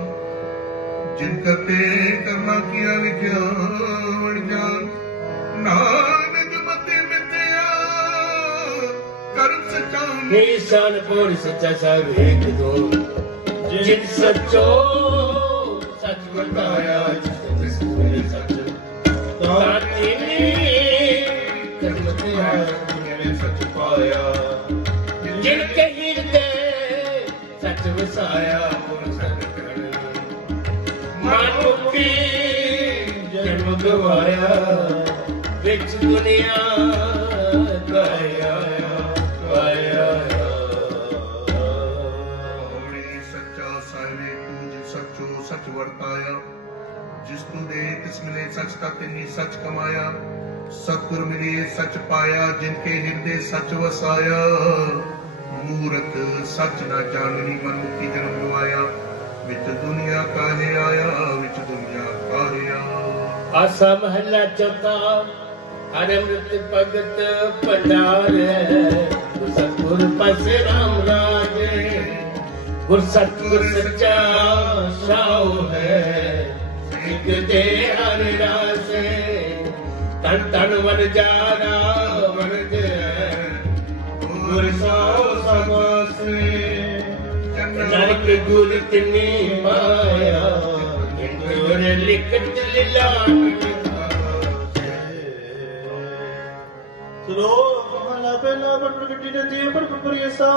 जिन करते करना किया विज्ञान ज्ञान नानक मते मित्या कर्म सच्चा निशान पूर्ण सच्चा साहिब एक दो जिन सच्चो सच बताया जिस सच ताती कर्म तेरा सच पाया जिन कही दे सच वसाया पूर्ण सच मानुकी जन्म गवाया विच दुनिया गाया गाया सच्चा साहिब तू जिस सच्चो सच वर्ताया जिस तू दे तिस मिले सच तिन्नी सच कमाया सतगुर मिले सच पाया जिनके हृदय सच वसाया मूरत सच न जाननी मन मुक्ति जन्म गवाया विच दुनिया काहे आया विच दुनिया काहे आया आसा महला चौथा अमृत भगत भंडार सतगुर पासे राम राज गुर सतगुर सच्चा साओ है सिख दे हर रास तन तन वन जारा वन दे गुर साओ समासे नानक गुर तिनी पाया गुर लिखत लीलान श्लोक महला पहला बड़ गड्डी ने दिए बड़ बड़िए सा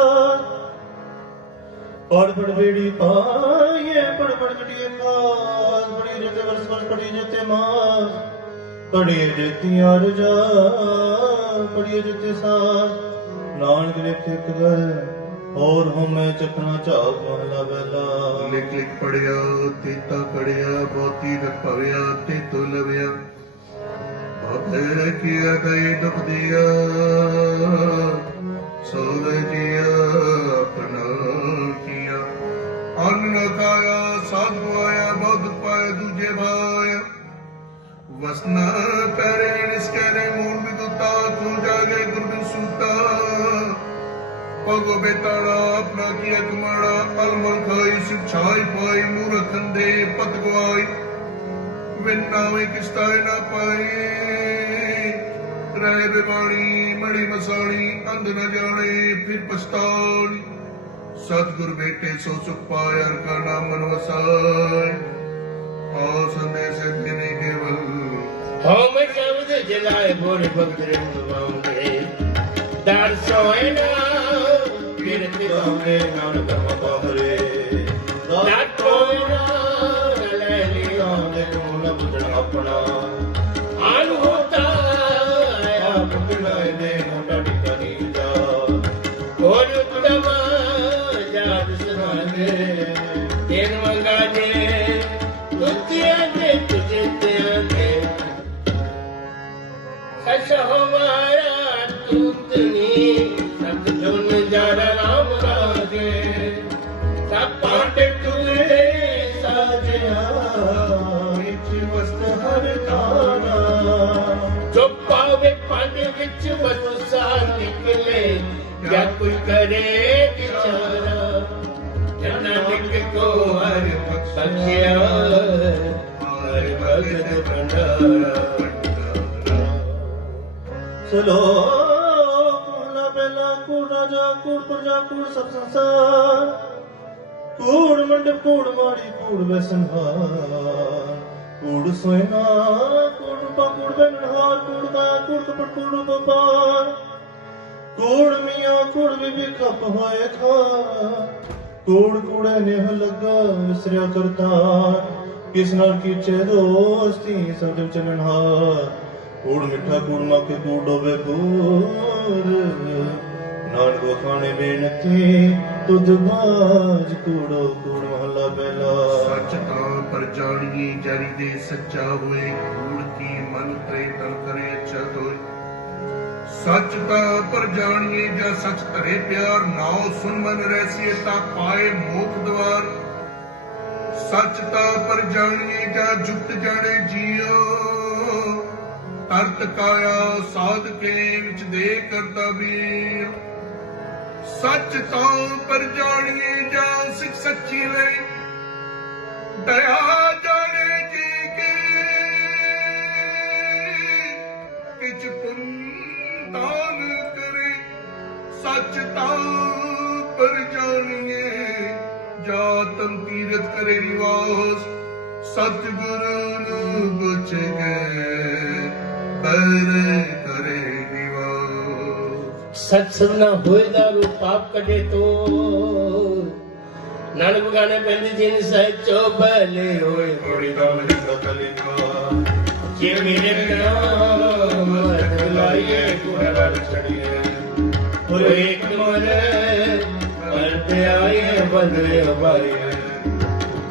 और बड़ बेड़ी पाए बड़ गड्डी खास बड़ी जते वर्ष वर्ष बड़ी जते मास बड़ी जती आरजा बड़ी जते सास नानक लिखे गए और हमें चकना चाक महला पहला लिख लिख पढ़िया तेता कड़िया बहुती रखविया ते तो लविया बाबे किया दई दुख दिया सोल जिया अपना किया अन्न न खाया साध आया बहुत पाया दूजे भाया वसना पैरे निस्करे मूल विदुता तू जागे गुरबिन सूता पगो बेताड़ा अपना किया कमाड़ा अलमल खाई शिक्षाई पाई मूर्ख अंधे पत गवाई विन्नावे किस्ताए ना पाई रह बेबाणी मड़ी मसाणी अंध न जाने फिर पछतानी सतगुर बेटे सो सुख पाय हर का नाम मन वसाय आओ संदेश दिने केवल हम शब्द जलाए बोरे भक्त रंगवाऊंगे दर सोएना किरत होंगे नानक पाहरे दर सोएना ले लिया देखो बुझण अपना आन होता आया बुझाए ने मोटा टिकानी जा और उतमा जात सुनागे तेन मंगाने तुझे दे तुझे दे सच हमारा तूतनी सत जुन जरा राम राजे सब पाटे तुझे साजया विच वस्त हर तारा जो पावे पाने विच वसा निकले क्या कोई करे बिचारा नानक को हर बख्शिया हर भगत भंडारा श्लोक प्रजा कूड़ सब संसार कूड़ मंडप कूड़ माड़ी कूड़ व्यसनहार कूड़ सोयना कूड़ रूपा कूड़ बेनहार कूड़ दाया कूड़ कपट कूड़ व्यापार कूड़ मियाँ कूड़ बीबी खप होए खा कूड़ कूड़े नेह लगा विसरिया करता किस नाल कीचे दोस्ती सब जब चलनहार कूड़ मिठा कूड़ माके कूड़ डोबे कूड़ नानक खाने बेनती तुझ बाज कूड़ो कूड़ महला पहला सच तां पर जानिए जारी दे सच्चा होए कूड़ की मन तरे तन करे अच्छा होए सच तां पर जानिए जा सच धरे प्यार नाव सुन मन रहसिए ता पाए मोख द्वार सच तां पर जानिए जा जुट जाने जियो तरत काया साध के विच दे करता वीर सच तां पर जानिए जा सिख सच्ची ले दया जाने जी की किच पुन दान करे सच तां पर जानिए जा तन तीरथ करे निवास सतगुरु नु बुझ गए करे सच सदना होए दारू पाप कटे तो नानक गाने बंद जिन सचो भले होए थोड़ी दाम सकली का जे मेरे नाम लाइए गुहर चढ़िए और एक मन पर पे आए बदले हमारे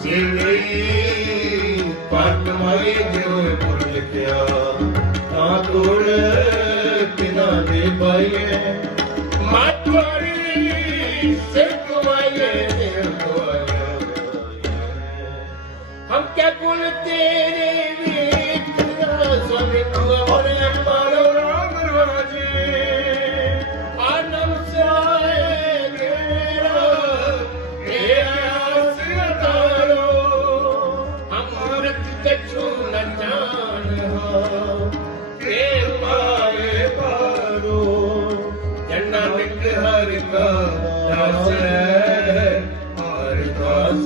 जे पाठ माए जो पुर लिखया ता तोड़ बिना दे पाए मातवारी सिर कुमाए हम क्या गुण तेरे स्वामी और मारो राम राजे आनम साए तेरा आस तारो हम मूर्त कछु न जान हर का दास है हर दास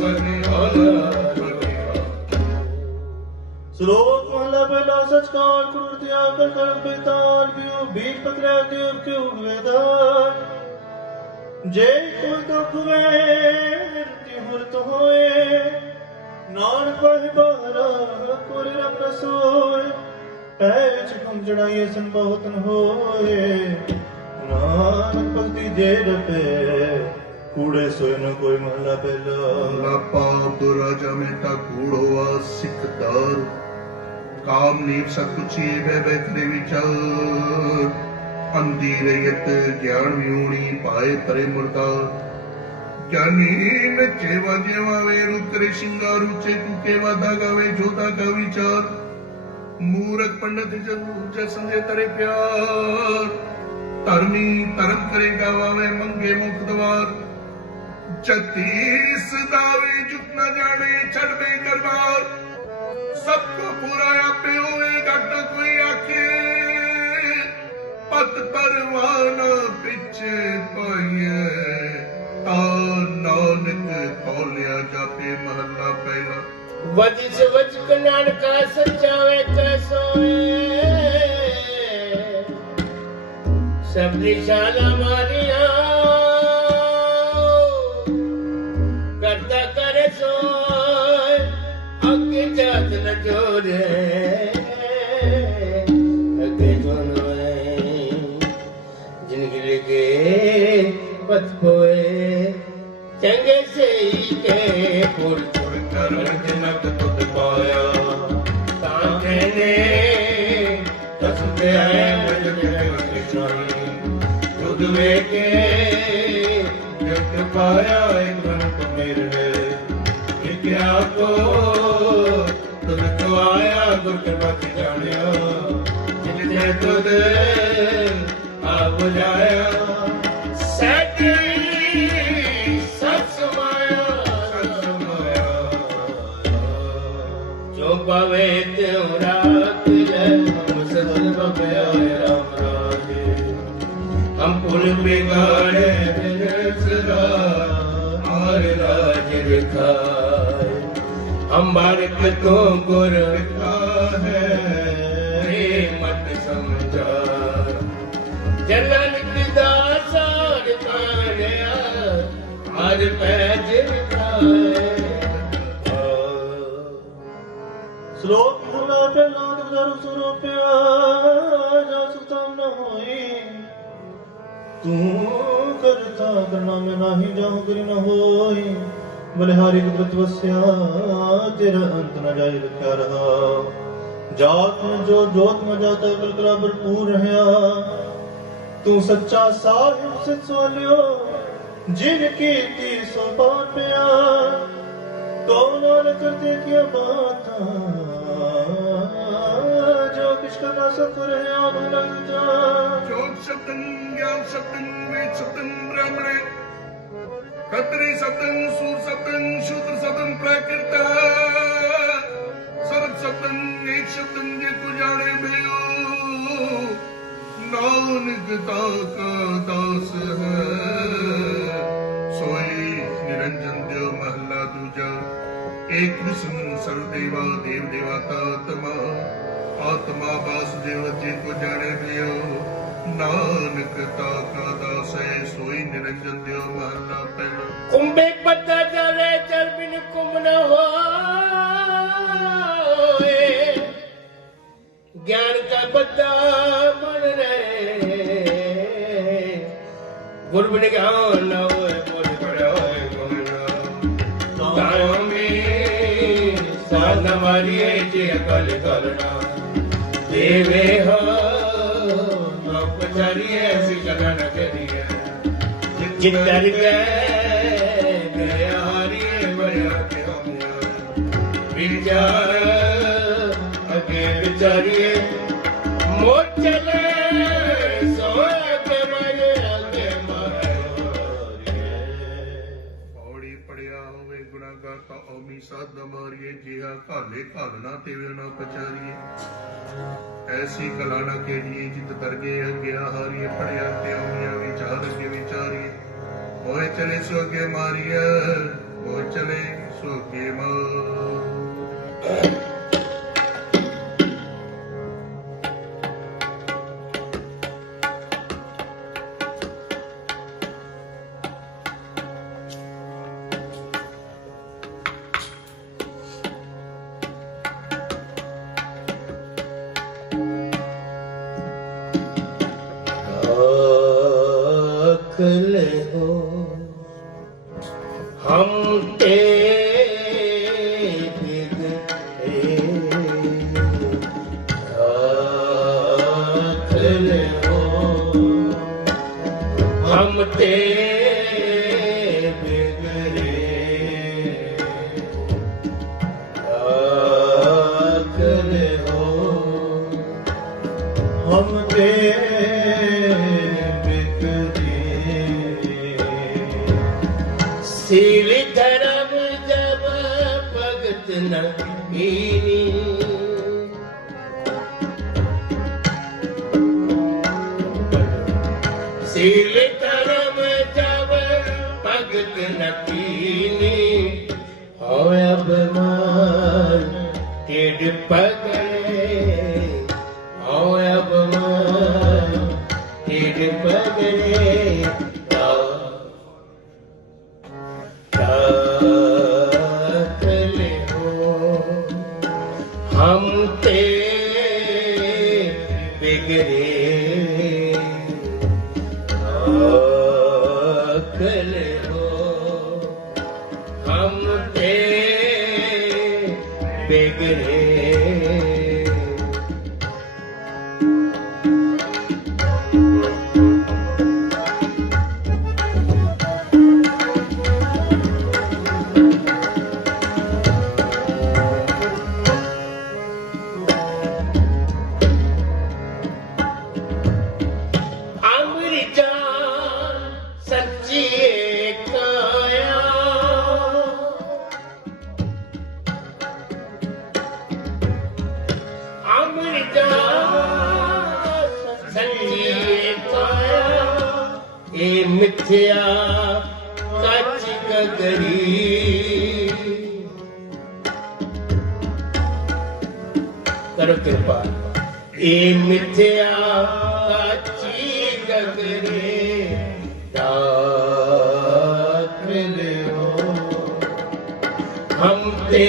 श्लोक महला पहला सच काल क्रूर त्याग कर कर्म बेताल क्यों बीच पकड़ा क्यों वेदान जय कोई दुख वेरती हुरत होए नानक वह बारा कोरे रब रसोए पैच कम जड़ाइए सन बहुत न होए नानक भक्ति जे रपे कूड़े सोए न कोई महला पहला पाप दो राजा मेटा कूड़ हुआ सिखदार काम नीव सकुचिए बह करे विचार अंधी रैयत ज्ञान विहूणी पाए परे मुर्दार ज्ञानी नचे वाजेवा वे रुतरे शिंगार ऊंचे कुके वादा गावे जोधा का विचार मूरख पंडित जसंदे तरे प्यार धर्मी धर्म करेगा वावे मंगे मुख द्वार जतीस दावे झुक न जाने छड़ में करवार सबको पूरा आपे होए घाटा कोई आखे पत परवाना पिछे पाइए ता नानक तौलिया जापे महला पहला वज से वज कनान का सचावे कैसोए सबरी शाला मारिया करता करे सोए अगे जात न जोरे अगे जोनोए जिनके लिखे पथ पोए चंगे से ही के पुर कर जनक तुद पाया ताके ने तसुते आए कृष्ण तुद में के जग पाया एक रंग मेरे क्या को तुद को आया गुर कृपा की जानिया जिन्हें तुद आ बुझाया सती जो पावे त्यों राख ले हम सत बपया राम राजे हम गुर बिगाड़े बिन सदा और राज दिखाए अम्बारक तो गुर लिखा है रे मत समझा जनन पिता सार कान्या हर पैज खाए श्लोक भला प्रहलाद दारु स्वरूपिया जा सुतम न होई तू करता करना में नाही जाऊं करी न होई बलिहारी कुदरत वस्या तेरा अंत न जाए रखा रहा जात में जो जोत में जाता कलकला भरपूर रहा तू सच्चा साहिब से सोलियो जिन की 300 बार प्यार कौन न करते क्या बात जो किसका ना सफर है आग लग जा जोत शब्दं ज्ञान शब्दं वेद शब्दं ब्राह्मणे खत्री शब्दं सूर शब्दं शूद्र शब्दं प्राकृत सर्व शब्दं एक शब्दं ये को जाने भयो नानक का दास है सोई निरंजन देव महला दूजा एक विष्णु सर्वदेवा देव देवता आत्मा वासुदेव जी को जाने दियो नानक का दास है सोई निरंजन देव महला पहला कुंभे पता चले चल बिन कुंभ न हो ज्ञान का पता मन रहे गुरु बिन ज्ञान न होए बोल पड़े होए गुरु तायों में साधना मारिए जे अकल करना देवे हो नौकरिए ऐसी करना न करिए जिंदर गए हारिए बड़ा के विचार आगे विचारिए मोट चले सोया के मारे आगे मारे पौड़ी पड़िया होवे गुनाहगार का ओमी साध मारिए जिहा काले कालना तेवे ना पचारिए ऐसी कलाना के लिए जित दरगे गया हारिए पड़िया ते ओमिया विचार के विचारिए होए चले सो के मारिए हो चले सो के मार हो हम हम ते बिगड़े हो हम ते सील धर्म जब भगत न कीनी सील धर्म जब भगत न कीनी हो अब मान टेढ़ पगड़े हो अब मान टेढ़ पगड़े हम ते बिगड़े अकल हो हम ते बिगड़े मिथ्या सच गगरी करो कृपा ए मिथ्या सची गगरी रात मिले हो हम ते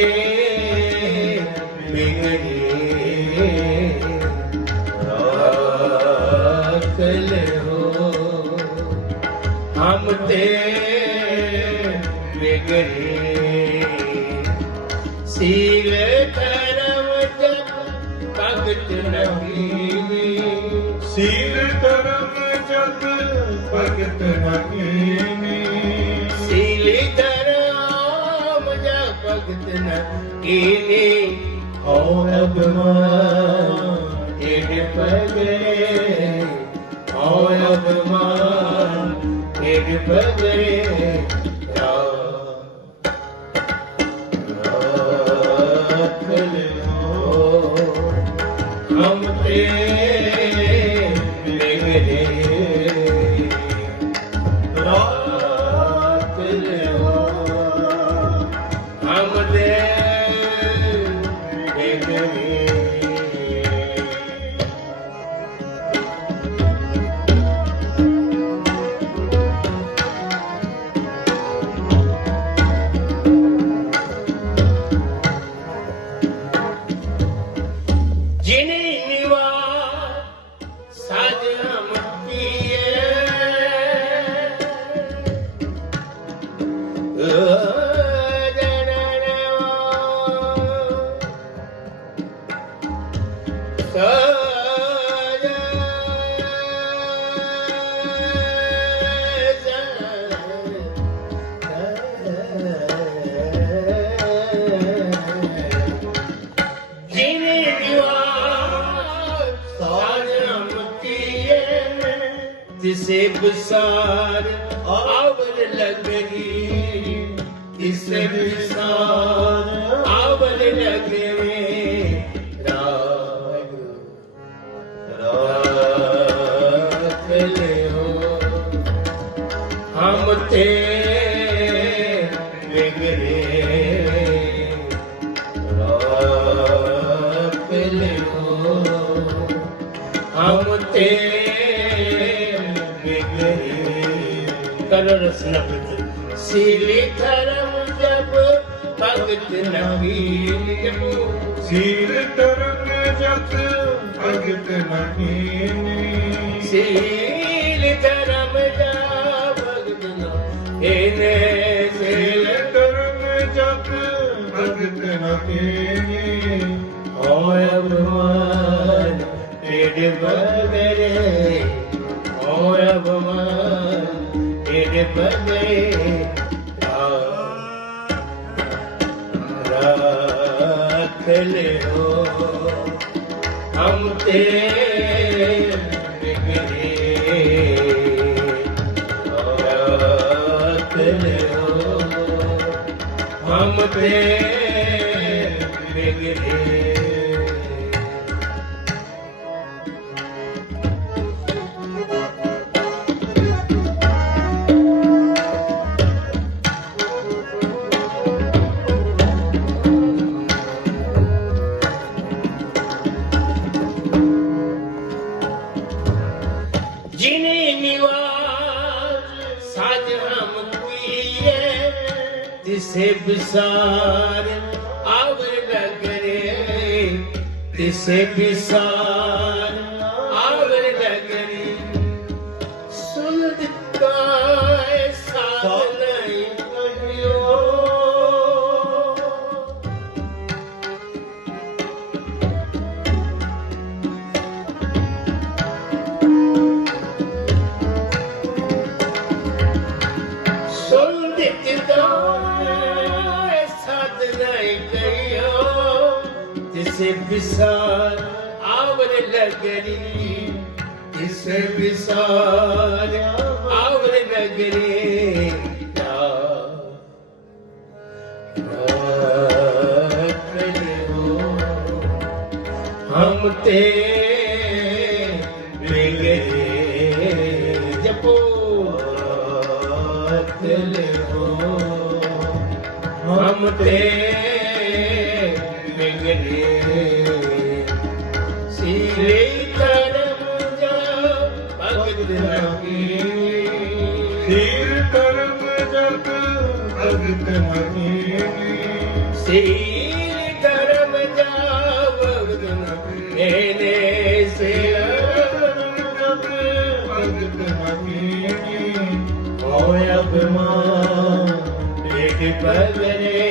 बिगड़े राखल हो हम ते बिगड़े सील धर्म जप भगत नहीं सील धर्म जप भगत नहीं सील धर्म जप भगत नहीं और अभिमान एड पगड़े और अभिमान एड पगड़े राखल हो हम ते बिगड़े राखल हो हम ते बिगड़े जिन्हें निवार साजना मक्की जिसे बिसार आवल लगरी जिसे बिसार आवल लगरे राखल हो हम ते बिगड़े राखल हो हम ते करो रसना सीली धर्म जब भगत नहीं सील धर्म जप भगत नहीं सील धर्म जब भगत नहीं सील धर्म जप भगत नहीं और अभिमान पेड़ बगरे और अभिमान पेड़ बगरे राखल हो हम ते बिगड़े राखल हो हम ते बिगड़े जिन्हें निवास साज हम किए तिसे बिसार आवर लगरे तिसे बिसार आवर लगरे सुन का साथ नहीं कहियो जिसे विसार आवर लगरी जिसे विसार आवर लगरी हम ते बिगड़े जपो हो हम ते बिगड़े सीले धर्म जा भगत नकी सील धर्म जग भगत नकी सील धर्म जा भगत नकी मेरे से भगत नकी ओय अभिमान पेट पगरे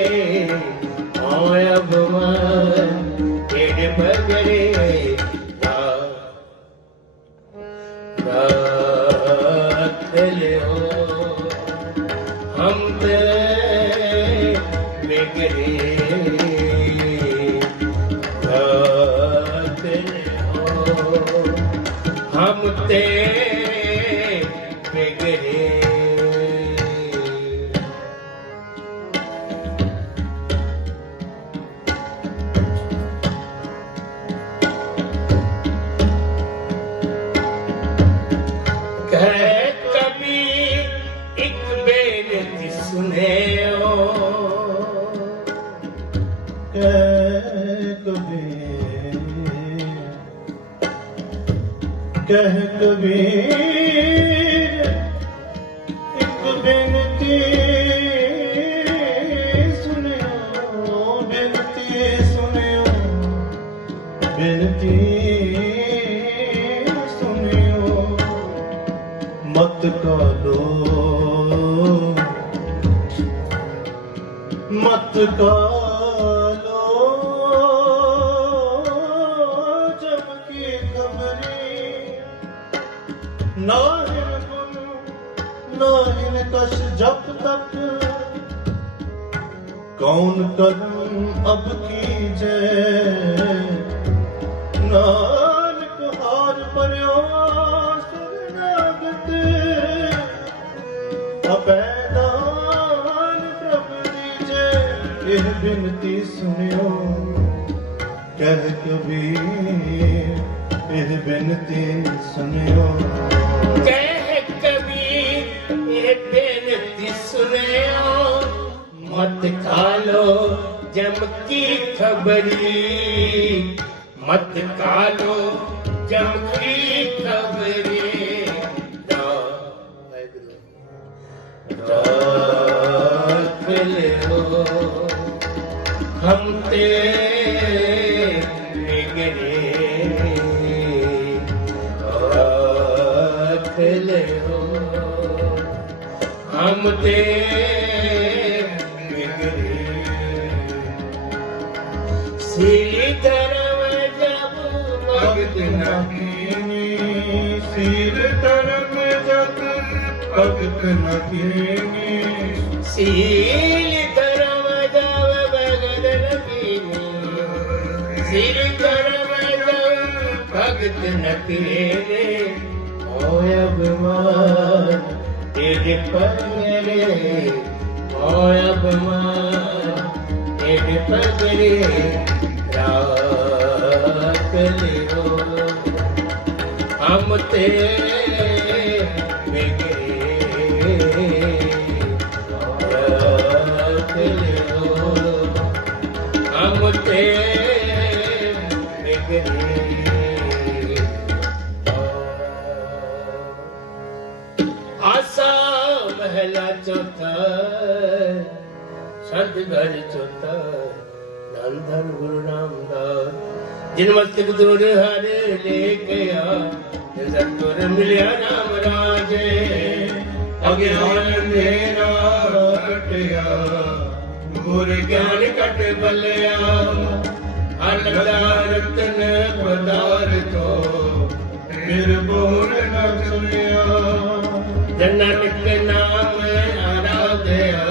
ओय अभिमान पेट पगरे हम ते बिगड़े हम ते बिगड़े कहे कभी एक बेनती सुने हो कह कबीर एक बेनती सुनियो बेनती सुनियो बेनती सुनियो मत कालो मत कालो जब की खबरी नाहिन गुण नाहिन कश जब तक कौन कदम अब कीजे नानक हार पर्यो शरणागत अबैदान प्रभु दीजे यह बिनती सुनियो कह कबीर यह बिनती सुनियो कह कबीर ये बेनती सुनियो मत कालो जम की खबरी मत कालो जम की खबरी राख ले हो हम ते बिगड़े राख ले हो हम ते बिगड़े सीली धर्म जब भगत नकी सील धर्म जग भगत नकीनी सील धर्म जब भगत नकीनी सील धर्म जब भगत नकीनी ओय अभिमान तेरे पगरे ओय अभिमान तेरे पगरे राख लियो हम ते राख लियो हम ते आसा महला चौथा संत घर चौथा धन धन गुरु रामदास जिन मस्तक द्रोण हर ले गया सतगुर मिलिया नाम राजे अज्ञान मेरा कटिया गुर ज्ञान कट बलिया अलगदार रतन पदार्थो फिर बोल न सुनिया जनक नाम आराध्या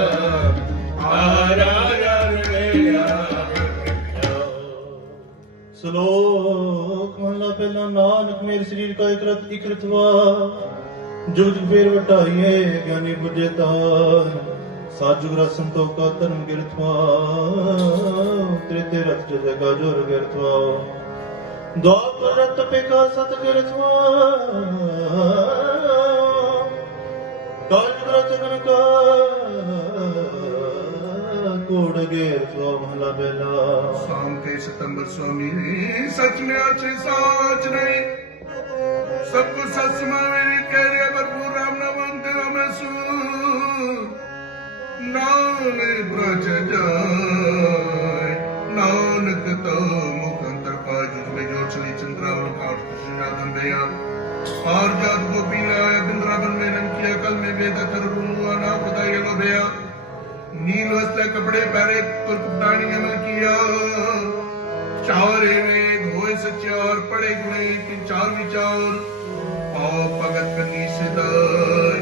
श्लोक महला पहला नानक मेरे शरीर का इकरत हुआ जुग फेर वटाइए ज्ञानी बुझे तार साजुग रसम तो का धर्म गिरथवा त्रेते रथ जगा जोर गिरथवा द्वापर रथ पे का सत गिरथवा काल रथ का कूड़ गेर तो महला बेला शाम के सितंबर स्वामी सच में अच्छे साच नहीं सबको सच में मेरी कह रहे भरपूर राम नाम तेरा मैं सू नानक ब्रज जाय नानक तो मुख अंतर पाय जुग में जो चली चंद्रावल काट कृष्ण भैया और जात गोपी ने आया बिंद्रावन में नम किया कल में वेद कर रूनुआ ना खुदाई लो भैया नील वस्त्र कपड़े पहरे तुर्कदानी अमल किया चारे वेद होए सच्चे और पढ़े गुणे तीन चार विचार पाओ भगत करनी सिदाय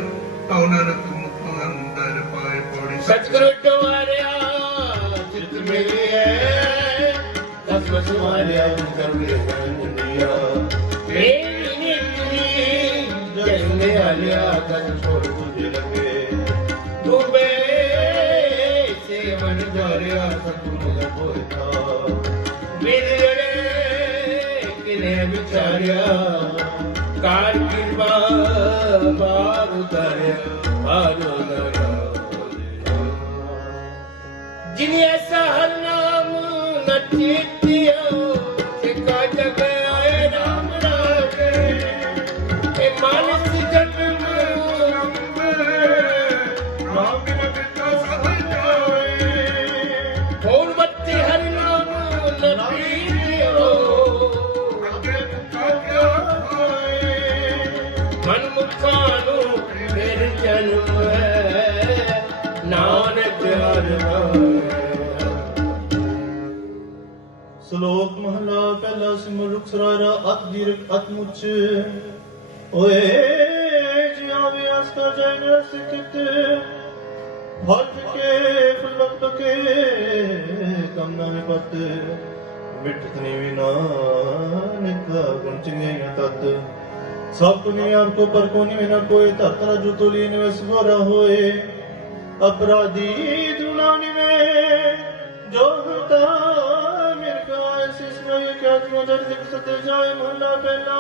तो नानक मुख अंदर पाए पौड़ी सतगुरु तुम्हारा चित मेरी है दस तुम्हारे कर दिया मेरी नीति जलने आलिया कर छोड़ तुझे लगे डूबे से मन जारिया सतगुरु बोलता मेरे किने विचारिया कार किरबा बार उतारिया बार उतारिया जिन्हें ऐसा हर नाम न चेतिया सिखा जग आए राम राजे ए मानस जन्म राम बिन बिता सब जाए और बत्ती हर नाम न पीतियो अगे पुखा क्या खाए मन मुखानु मेरे जन्म है नानक हर नाम श्लोक महला पहला सिमर रुख सरारा अत दीर्घ अत मुच ओए जियावे अस्ता जय नरसिकित भट के फुलक के कमना में पत मिटतनी विना निका गुण चिंगे तत सब पुनि आपको पर कोनी विना कोई ततरा जो तुली निवस गोरा होए अपराधी दुलानी में जो होता जाए महला पहला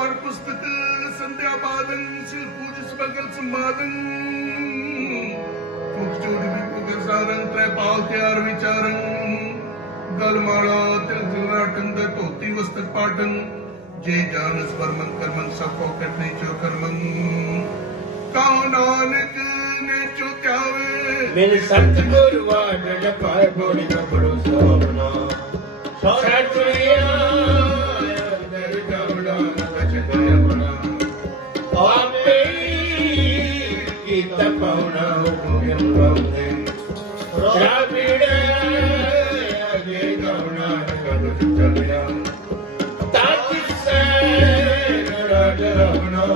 और पुस्तक संध्या बादन शिल पूज स्मगल संवादन मुख चोरी भी पुगर सारंग त्रै पाल त्यार विचारन गलमाला तिल तिलराटन द धोती वस्त्र पाटन जे जानस परमन कर्मन सब पॉकेट ने चो कर्मन कहो नानक ने चो त्यावे मेरे सतगुरु वाड पाए बोली न बड़ो सोना सतरिया दर गवड़ा कचकया बना आपे की तपौना हुकुम बंदे राबिड़ आगे गवड़ा कद चलिया ताति से राजरवना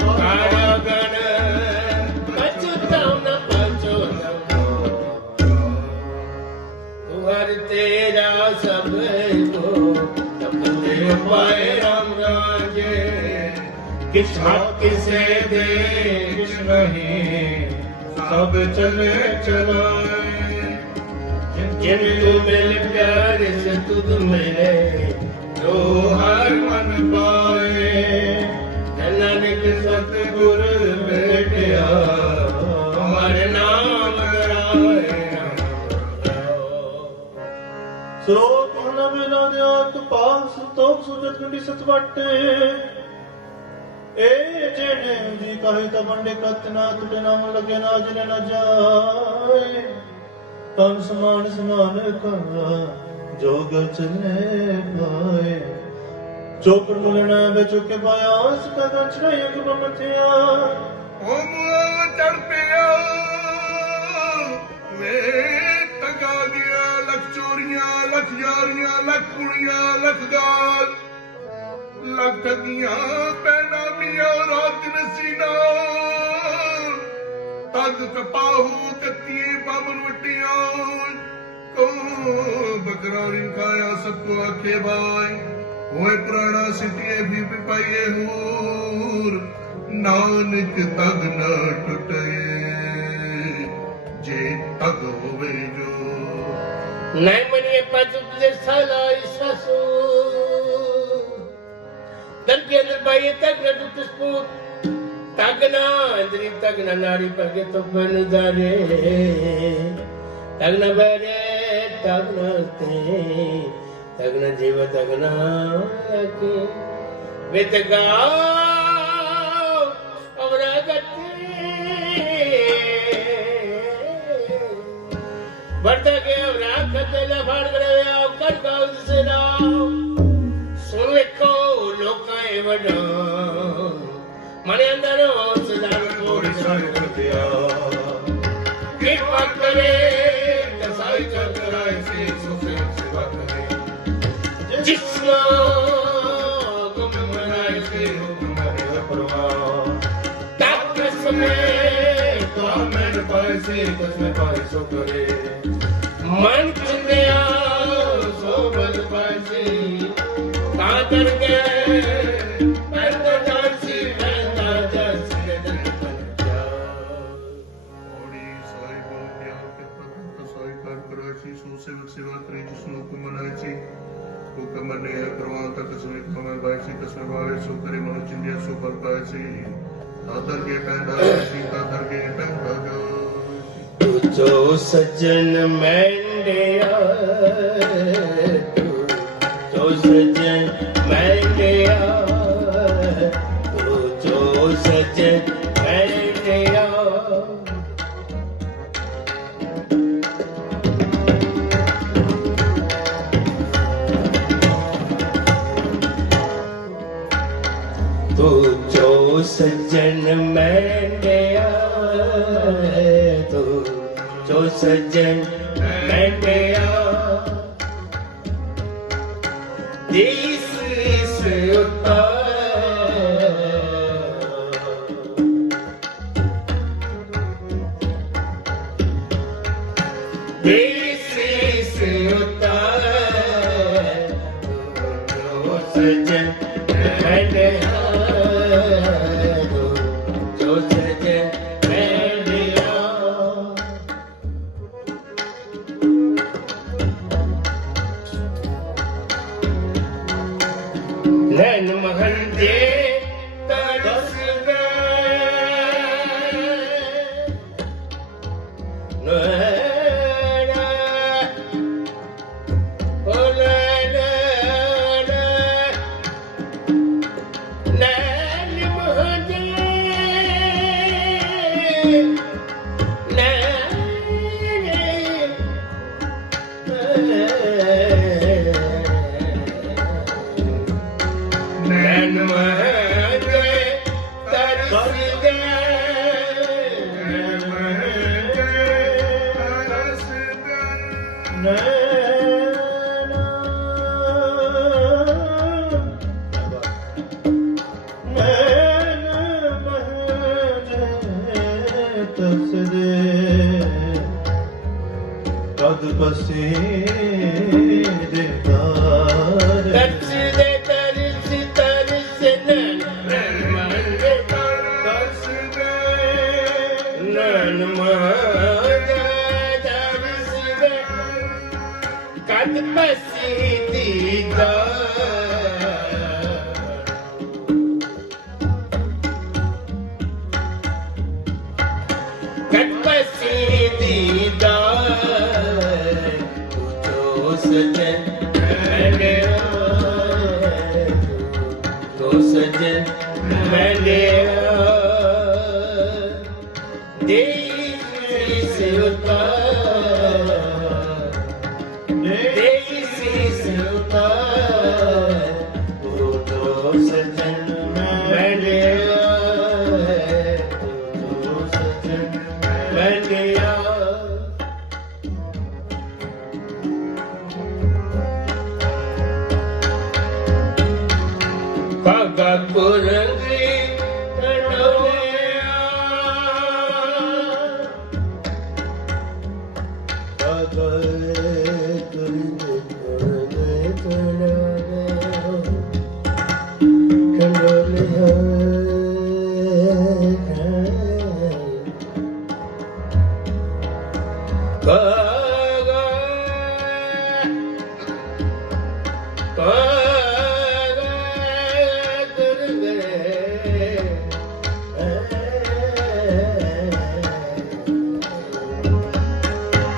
कारागण बचतावना हर तेरा सब को अपने पाए राम राजे किस हक से दे किस नहीं सब चले चलाए जिन तू मिल प्यार से तुझ मिले जो हर मन पाए नानक सतगुरु बेटिया हमारे नाम कराए श्लोक महला बेला दियात पास तोक सुजत गंडी सतवट ए जेने जी कहे त बंडे कतना तुटे नाम लगे ना जिने न जाए तन समान समान का जोग चले पाए चोकर मुलना बेचो के बायास का गंचना एक बमथिया ओम चढ़ पिया वे तगा गया लख चोरियां लख यारियां लख कुड़ियां लख गाल लख ठगियां पैनामियां रात नसीना तग कपाहू कत्ती बामन वटियां को बकरारी खाया सबको आखे भाई होए पुराना सिटिए भी पाइए हूर नानक तग न टुटे जे तग होवे जो नहीं मनिए पजुले साला इससु दल के अंदर बाई तक न टुटस्पूत तगना अंदरी तगना नारी पगे तो बन जारे तगन बरे तगन ते तगन जीव तगन के वित गाओ अवरा गते बढ़ता के अवरा खते लफड़ करे कर गाओ से नाम सुन लिखो लोकाए वडा मने अंदर सदार थोड़ी सन दिया कृपा करे कसाई चतुराई से सुसे सेवा करे जिसना गुम मनाए से हुक्म है परवाह ताकस में तो मैं पाए से कसमें पाए सो करे मन चुनिया सो बल पाए से कादर के पैदा जासी पैदा जासी ਔੜੀ ਸਾਹਿਬ ਪਿਆ ਕੇ ਪ੍ਰਭੂ ਕਸਾਈ ਕਰ ਕਰਾਚੀ ਸੋ ਸੇਵਕ ਸੇਵਾ ਕਰੇ ਜਿਸ ਨੂੰ ਹੁਕਮ ਮਨਾਏ ਸੀ ਹੁਕਮ ਮੰਨੇ ਪ੍ਰਵਾਨ ਤੱਕ ਸਮੇਂ ਕਮੇ ਬਾਈ ਸੀ ਕਸਮੇ ਬਾਵੇ ਸੋ ਕਰੇ ਮਨ ਚਿੰਦਿਆ ਸੋ ਬਲ ਪਾਏ ਸੀ ਤਾਦਰ ਕੇ ਪੈਂਦਾ ਸੀ ਤਾਦਰ ਕੇ ਪੈਂਦਾ ਜਾ जो सज्जन मैंडेया जो सज्जन मैंडेया जो सज्जन मैंडेया तो जो सज्जन मैंडेया तो जो सज्जन मैंडेया देश से जो सज्जन मैंडेया जो सज्जन मैंडेया नैन महल दे तरस कद बसे देदार तरस दे तरस तरस नैन मांगे तरस दे नैन मांगे तरस दे कद बसे दीदार कद बसे दीदार जो सजन मैंडेया तो सजन मैंडेया देश से उतार देश से उतार तो सजन मैंडेया तो सजन मैंडेया कागा कुरंगी तड़ोया कागा कुरंगी तड़ोया कागा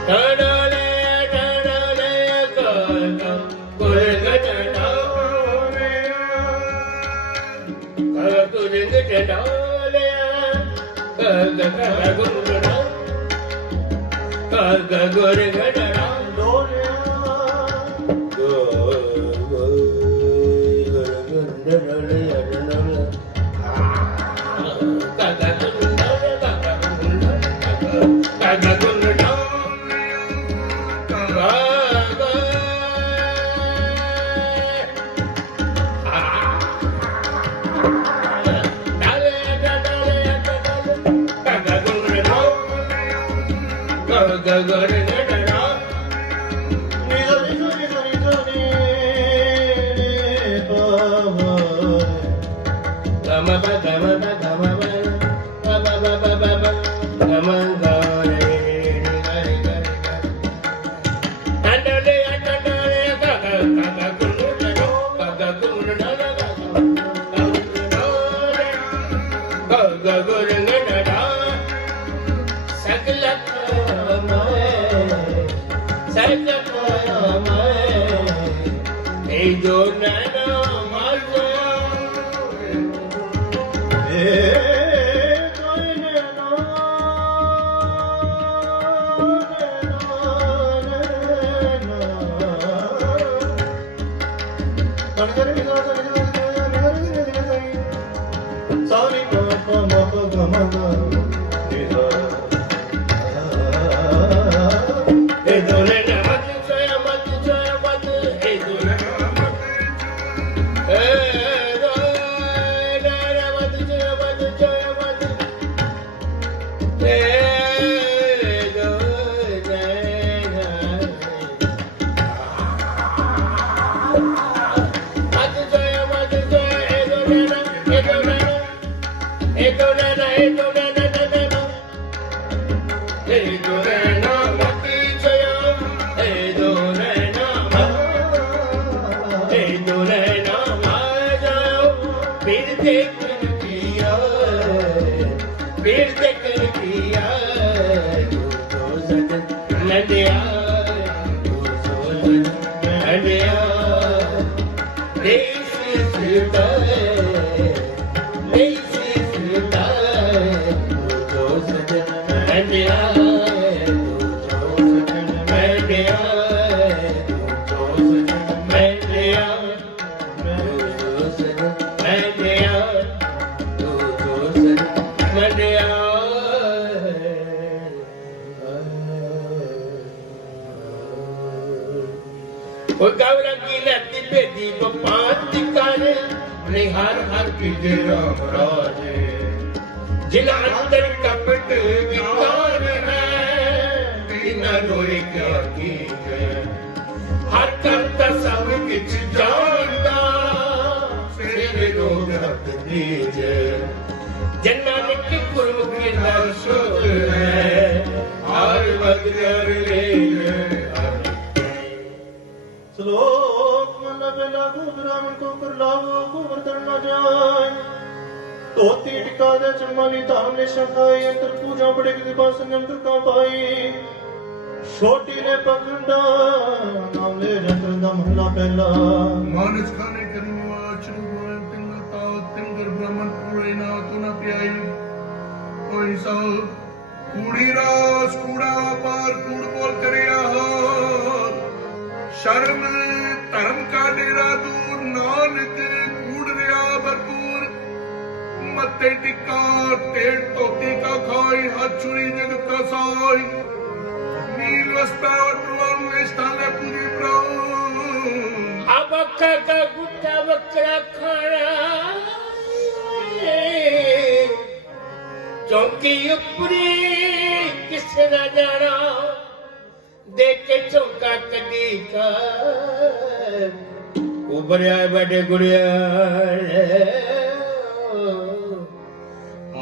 कागा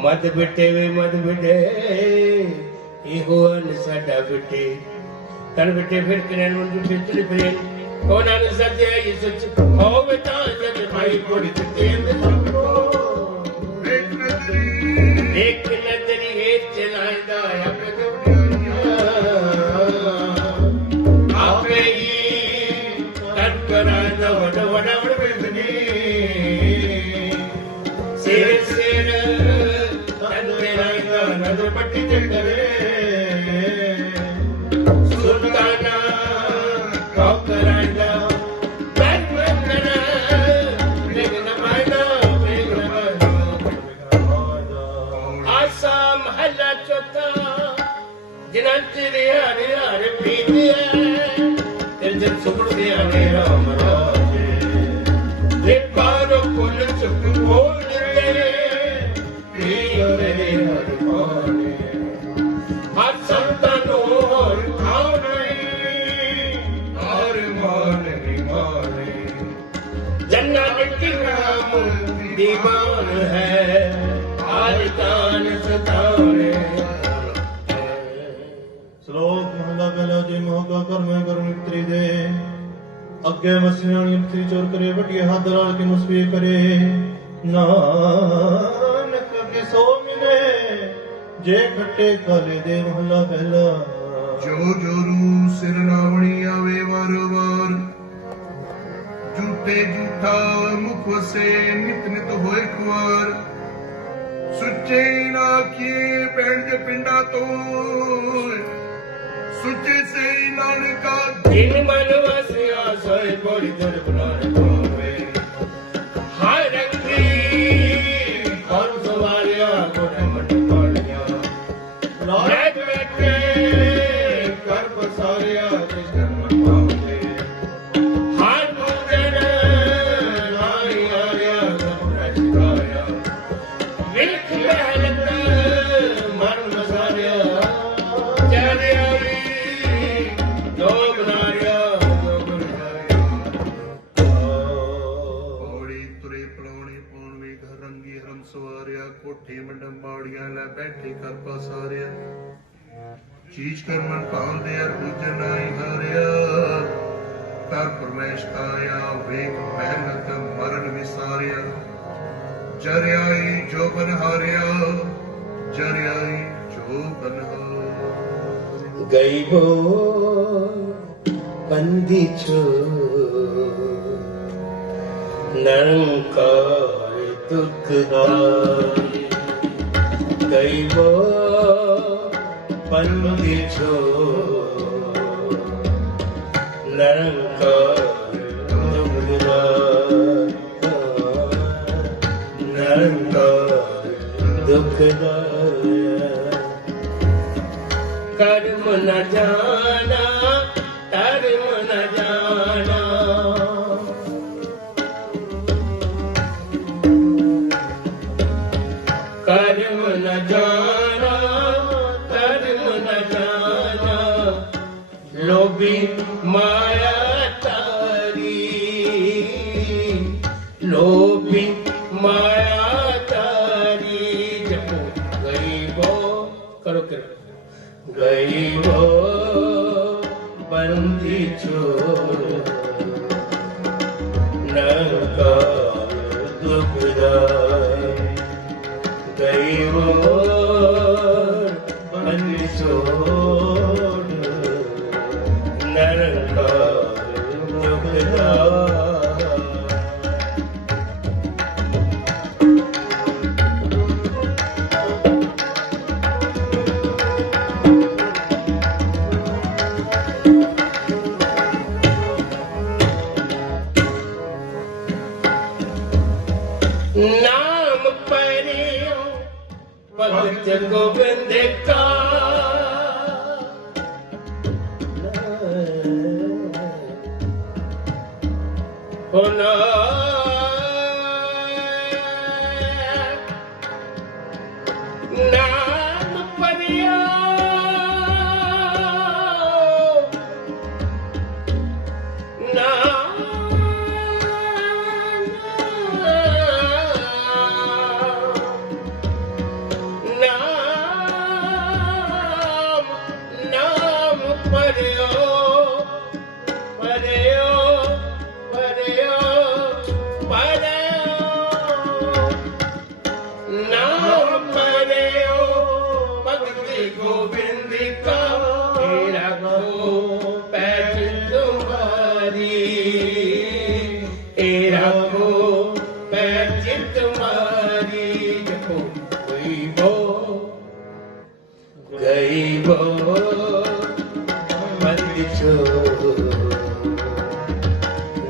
मत बिटे वे मत बिटे इगोन साडा बिटे तन बिटे फिर किरण मुंडू फिर फिर कौन आने सत्य है ये सच हो बेटा जब भाई कोड़ी ते में एक नजरी है चलाएगा आपे ही तन करा दो वड़ वड़ वड़ सिर सिर सुल्ताना कौकरांडा बैठमंगना विघ्नमना आसा महला चौथा जिन्हां तेरे हरे हरे पीतिया तेरे जन सुपड़ दिया ने राम राजे रे पारो कुल चुप बोल दे प्रिय रे हर पाने हर संतनो और खाने हर माने माने जन्नत की नाम दीवान है हर कान सताने ਸ਼ਲੋਕ ਮਹਲਾ ਪਹਿਲਾ ਜੇ ਮੋਗਾ ਕਰਮੈ ਕਰਮ ਇਤਰੀ ਦੇ ਅੱਗੇ ਵਸਣੇ ਵਾਲੀ ਇਤਰੀ ਚੋਰ ਕਰੇ ਵੱਡੀ ਹੱਦ ਰਲ ਕੇ ਮੁਸਫੀ ਕਰੇ ਨਾਨਕ ਕੇ ਸੋ ਮਿਲੇ ਜੇ ਖੱਟੇ ਕਾਲੇ ਦੇ ਮਹਲਾ ਪਹਿਲਾ ਜੋ ਜੋਰੂ ਸਿਰ ਨਾਵਣੀ ਆਵੇ ਵਾਰ ਵਾਰ ਝੂਠੇ ਝੂਠਾ ਮੁਖ ਵਸੇ ਨਿਤ ਨਿਤ ਹੋਏ ਖੁਆਰ ਸੁੱਚੇ ਨਾ ਕੀਏ ਪਿੰਡ ਪਿੰਡਾਂ ਤੋਂ ਸੁੱਚੇ ਸੇ ਨਾਨਕਾ जिन मन वसिया सोए बड़ी दर बनाने पावे हाय रंगी और सवारिया गोटे मट पाड़िया बैठ बैठे कर पसारिया कृष्ण मन पावे हाय पूजन लाई आर्या सब रचकाया विख महलत मन मसारिया चले आई लोग नारिया ਪੌੜੀ ਤੁਰੇ ਪਲਾਉਣੇ ਪਾਉਣਵੇ ਘਰ ਰੰਗੀ ਹਰਮ ਸਵਾਰਿਆ ਕੋਠੇ ਮੰਡਮ ਬਾੜੀਆਂ ਲੈ ਬੈਠੇ ਕਰ ਪਸਾਰਿਆ ਚੀਜ਼ ਕਰ ਮਨ ਭਾਉਂਦੇ ਅਰ ਗੁਜਰ ਨਾਈ ਹਾਰਿਆ ਕਰ ਪਰਮੇਸ਼ ਆਇਆ ਵੇਖ ਮਿਹਨਤ ਮਰਨ ਵਿਸਾਰਿਆ ਜਰਿਆਈ ਜੋ ਬਨ ਹਾਰਿਆ ਜਰਿਆਈ ਜੋ ਬਨ ਹਾਰਿਆ गई वो बंदी छो निरंकार दुखदाई गई वो बंदी छो निरंकार दुखदाई निरंकार दुखदाई कर्म न जाना धर्म न जाना कर्म न जाना धर्म न जाना लोभी माया तारी लोभी माया तारी जपो गई वो करो करो गई वो बंदी छोड़ नरकार दुखदाई गई वो बंदी छोड़ नरकार दुखदाई नाम परियो भगत गोविंद का होना नाम परियो बंद छोड़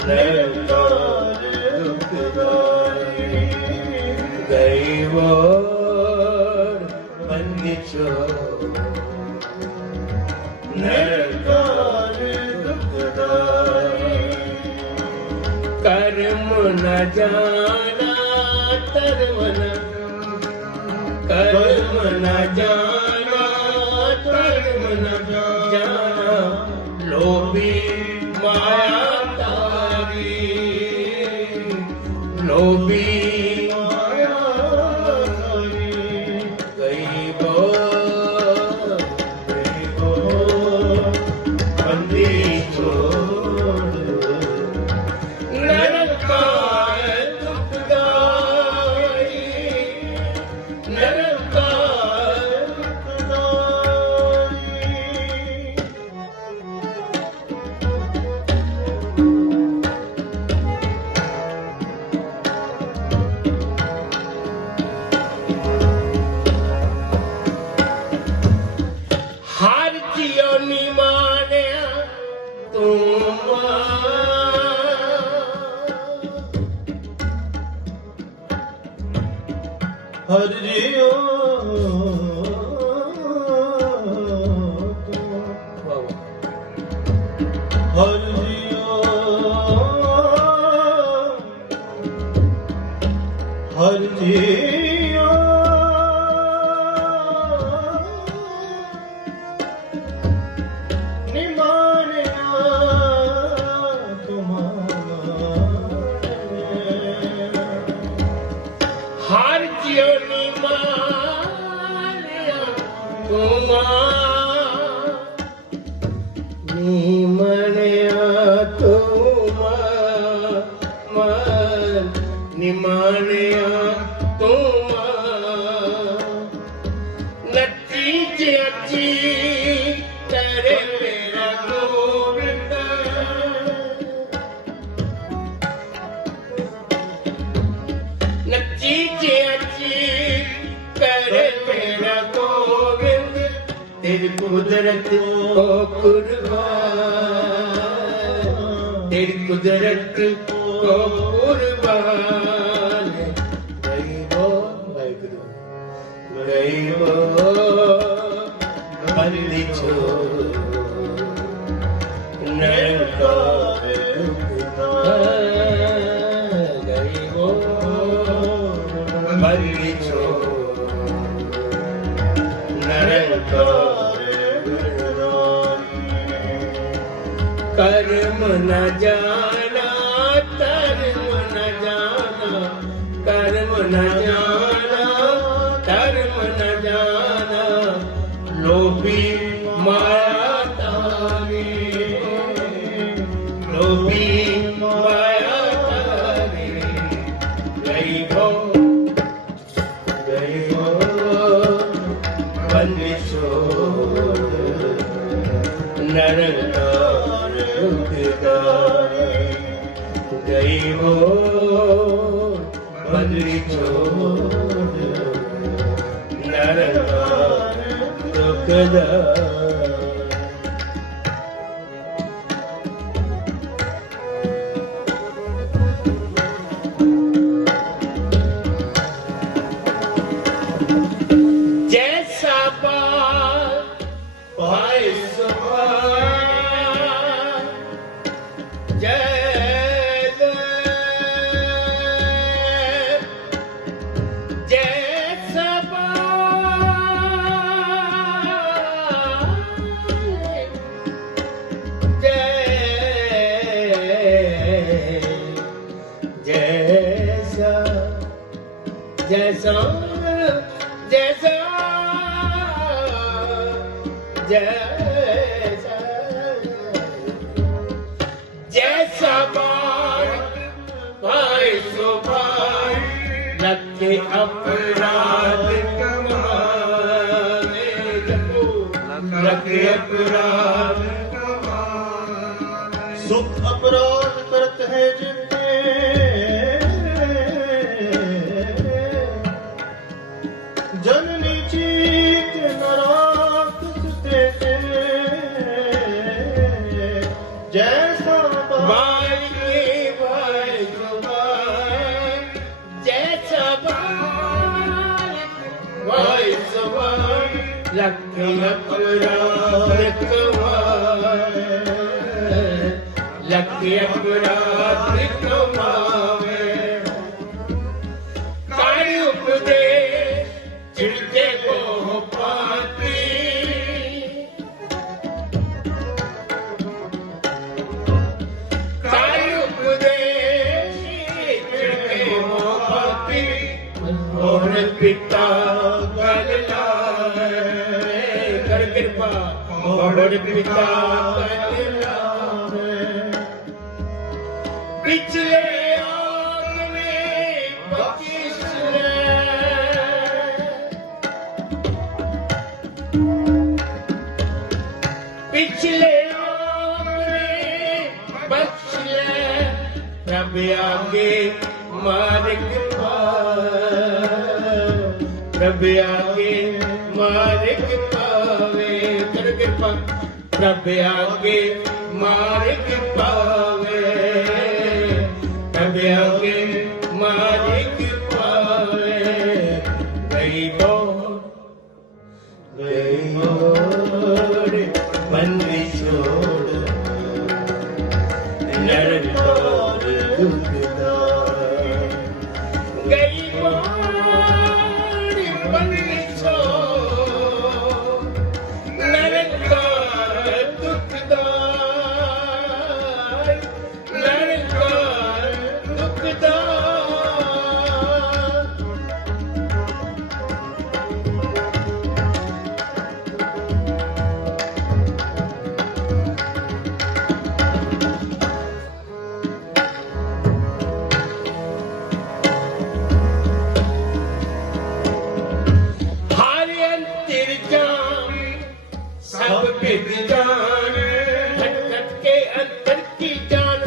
नरकार दुखदाई गई वो बंद छोड़ नरकार दुखदाई कर्म न जाना धर्म न कर्म न जाना धर्म न जाना लोभी माया तारी लोभी माया तारी गई वो बंदी छोड़ नरकार दुखदाई नरकार दुखदाई हर जियो नी मानिया तुम हर जियो हर जियो हर जियो निमानिया हर जियो नी मानिया निमानिया तुमा नची जी तेरे मेरा गोविंद नची जी करे मेरा गोविंद तेरी कुदरत को कुर्बान तेरी कुदरत को कुर्बान गई वो बंदी छोड़ नरकार गई वो बंदी छोड़ नरकार कर्म न जाना धर्म न जाना कर्म न जाना धर्म न जाना लोभी माया तारी लोभी माया तारी गई हो बंद छोड़ नरकार दुखदाई गई हो बंदी छोड़ नरकार दुखदाई जैसा पाए जैसा जैसा जैसा जैसा भाई सो भाई रखे अपराध कमाने रखे अपराध सुख अपराध करत है जिनके जननी चीत नराक सुते जैसा बाल के बाल सवार, जैसा बाल सवार, लकी अपराध कमाए, लकी अपराध कमाए। कारी उपदेश चिड़के को पाती, कारी उपदेश चिड़के को पाती, और पिता कर कृपा, और पिता कर पिछले आग में बख्शिश ले, पिछले आग में बख्श ले, रब आगे मार्ग रब आगे मार्ग पावे, कर कृपा रब आगे मार्ग पावे, रब आगे मार्ग पावे। गई बोर बंदी छोड़, नरकोर दुखदार, गई बोर बंदी छोड़, नरकोर दुखदार, नरकोर दुखदार। सब बिद जान, खटखट के अंदर की जान,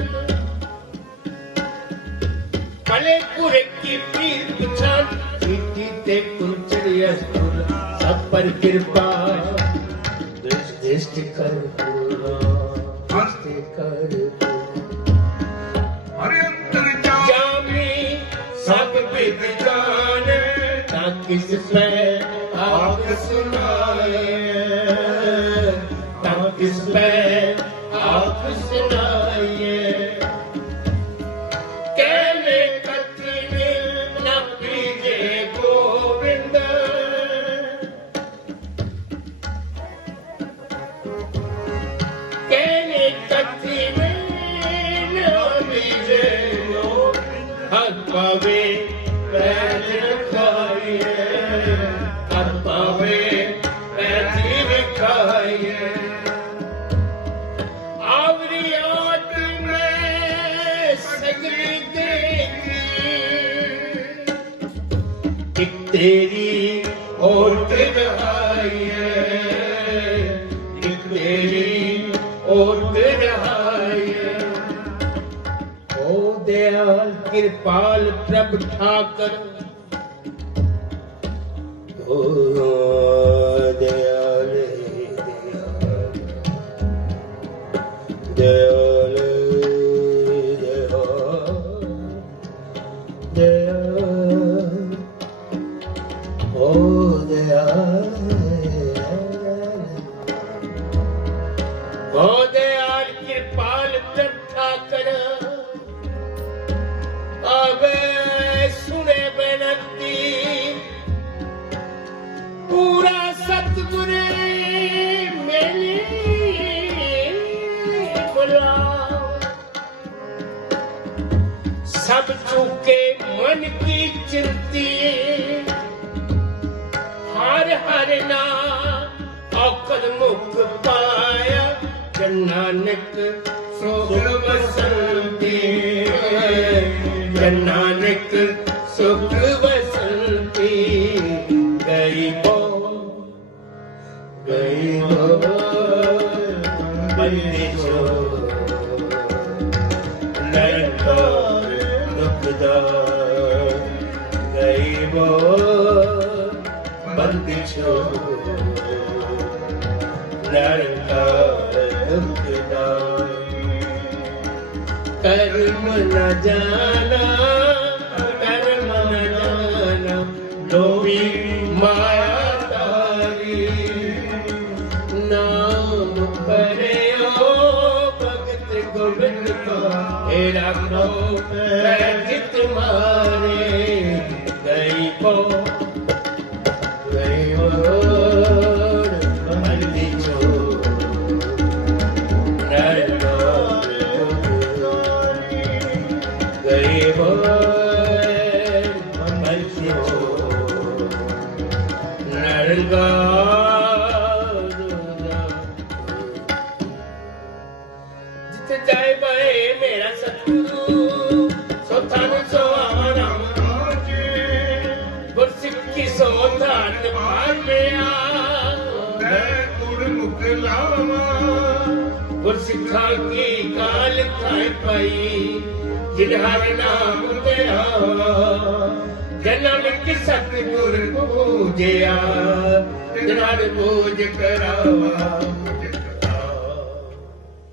भले पूरे की पीर पुछान, जीती ते कुंचड़िया स्कूल, सब पर कृपा दृष्टि कर पूरा, दृष्टि कर अरे अंतर जामी, सब बिद जान, ना किस पे आग सुनाए, किस पे आप सुनाइए, कहने कतरी न पीजे गोविंद, कहने कतरी न पीजे गोविंद, हर पावे पैर खाइए, हर पावे पैर खाइए। तेरी और रहाई है, एक तेरी और रहाई है। ओ दयाल कृपाल प्रभ ठाकर, ओ दयाल दयाल दयाल, ओ दयाल कृपाल प्रथा कर, आवे सुने बेनती, पूरा सतगुर मेरी बुला, सब चूके मन की चिंती, हर हर नाम औकद मुख पाया, जन नानक सुख बसंती, जन नानक सुख बसंती। गई बो बंदी छोड़, नरकोर दुखदार, गई बो बंदी छोड़, नरकोर दुखदार। कर्म न जाना, कर्म न जाना, लोभी माया तारी। नाम करे भगत गोविंद का, हेरा को जित मारे। गई को गई और हल्दी छोड़, गई और हल्दी छोड़, नरगा जाए बे मेरा सतगुरु, सो धन सो राम राजे। गुरसिੱਖੀ सो धन पालिया, मैं गुड़ मुख लावा। गुरसिੱਖਾਂ की काल खाए पाई, जिन हर नाम तेरा। जन्म की सतगुर पूजिया, जिन हर पूज करावा।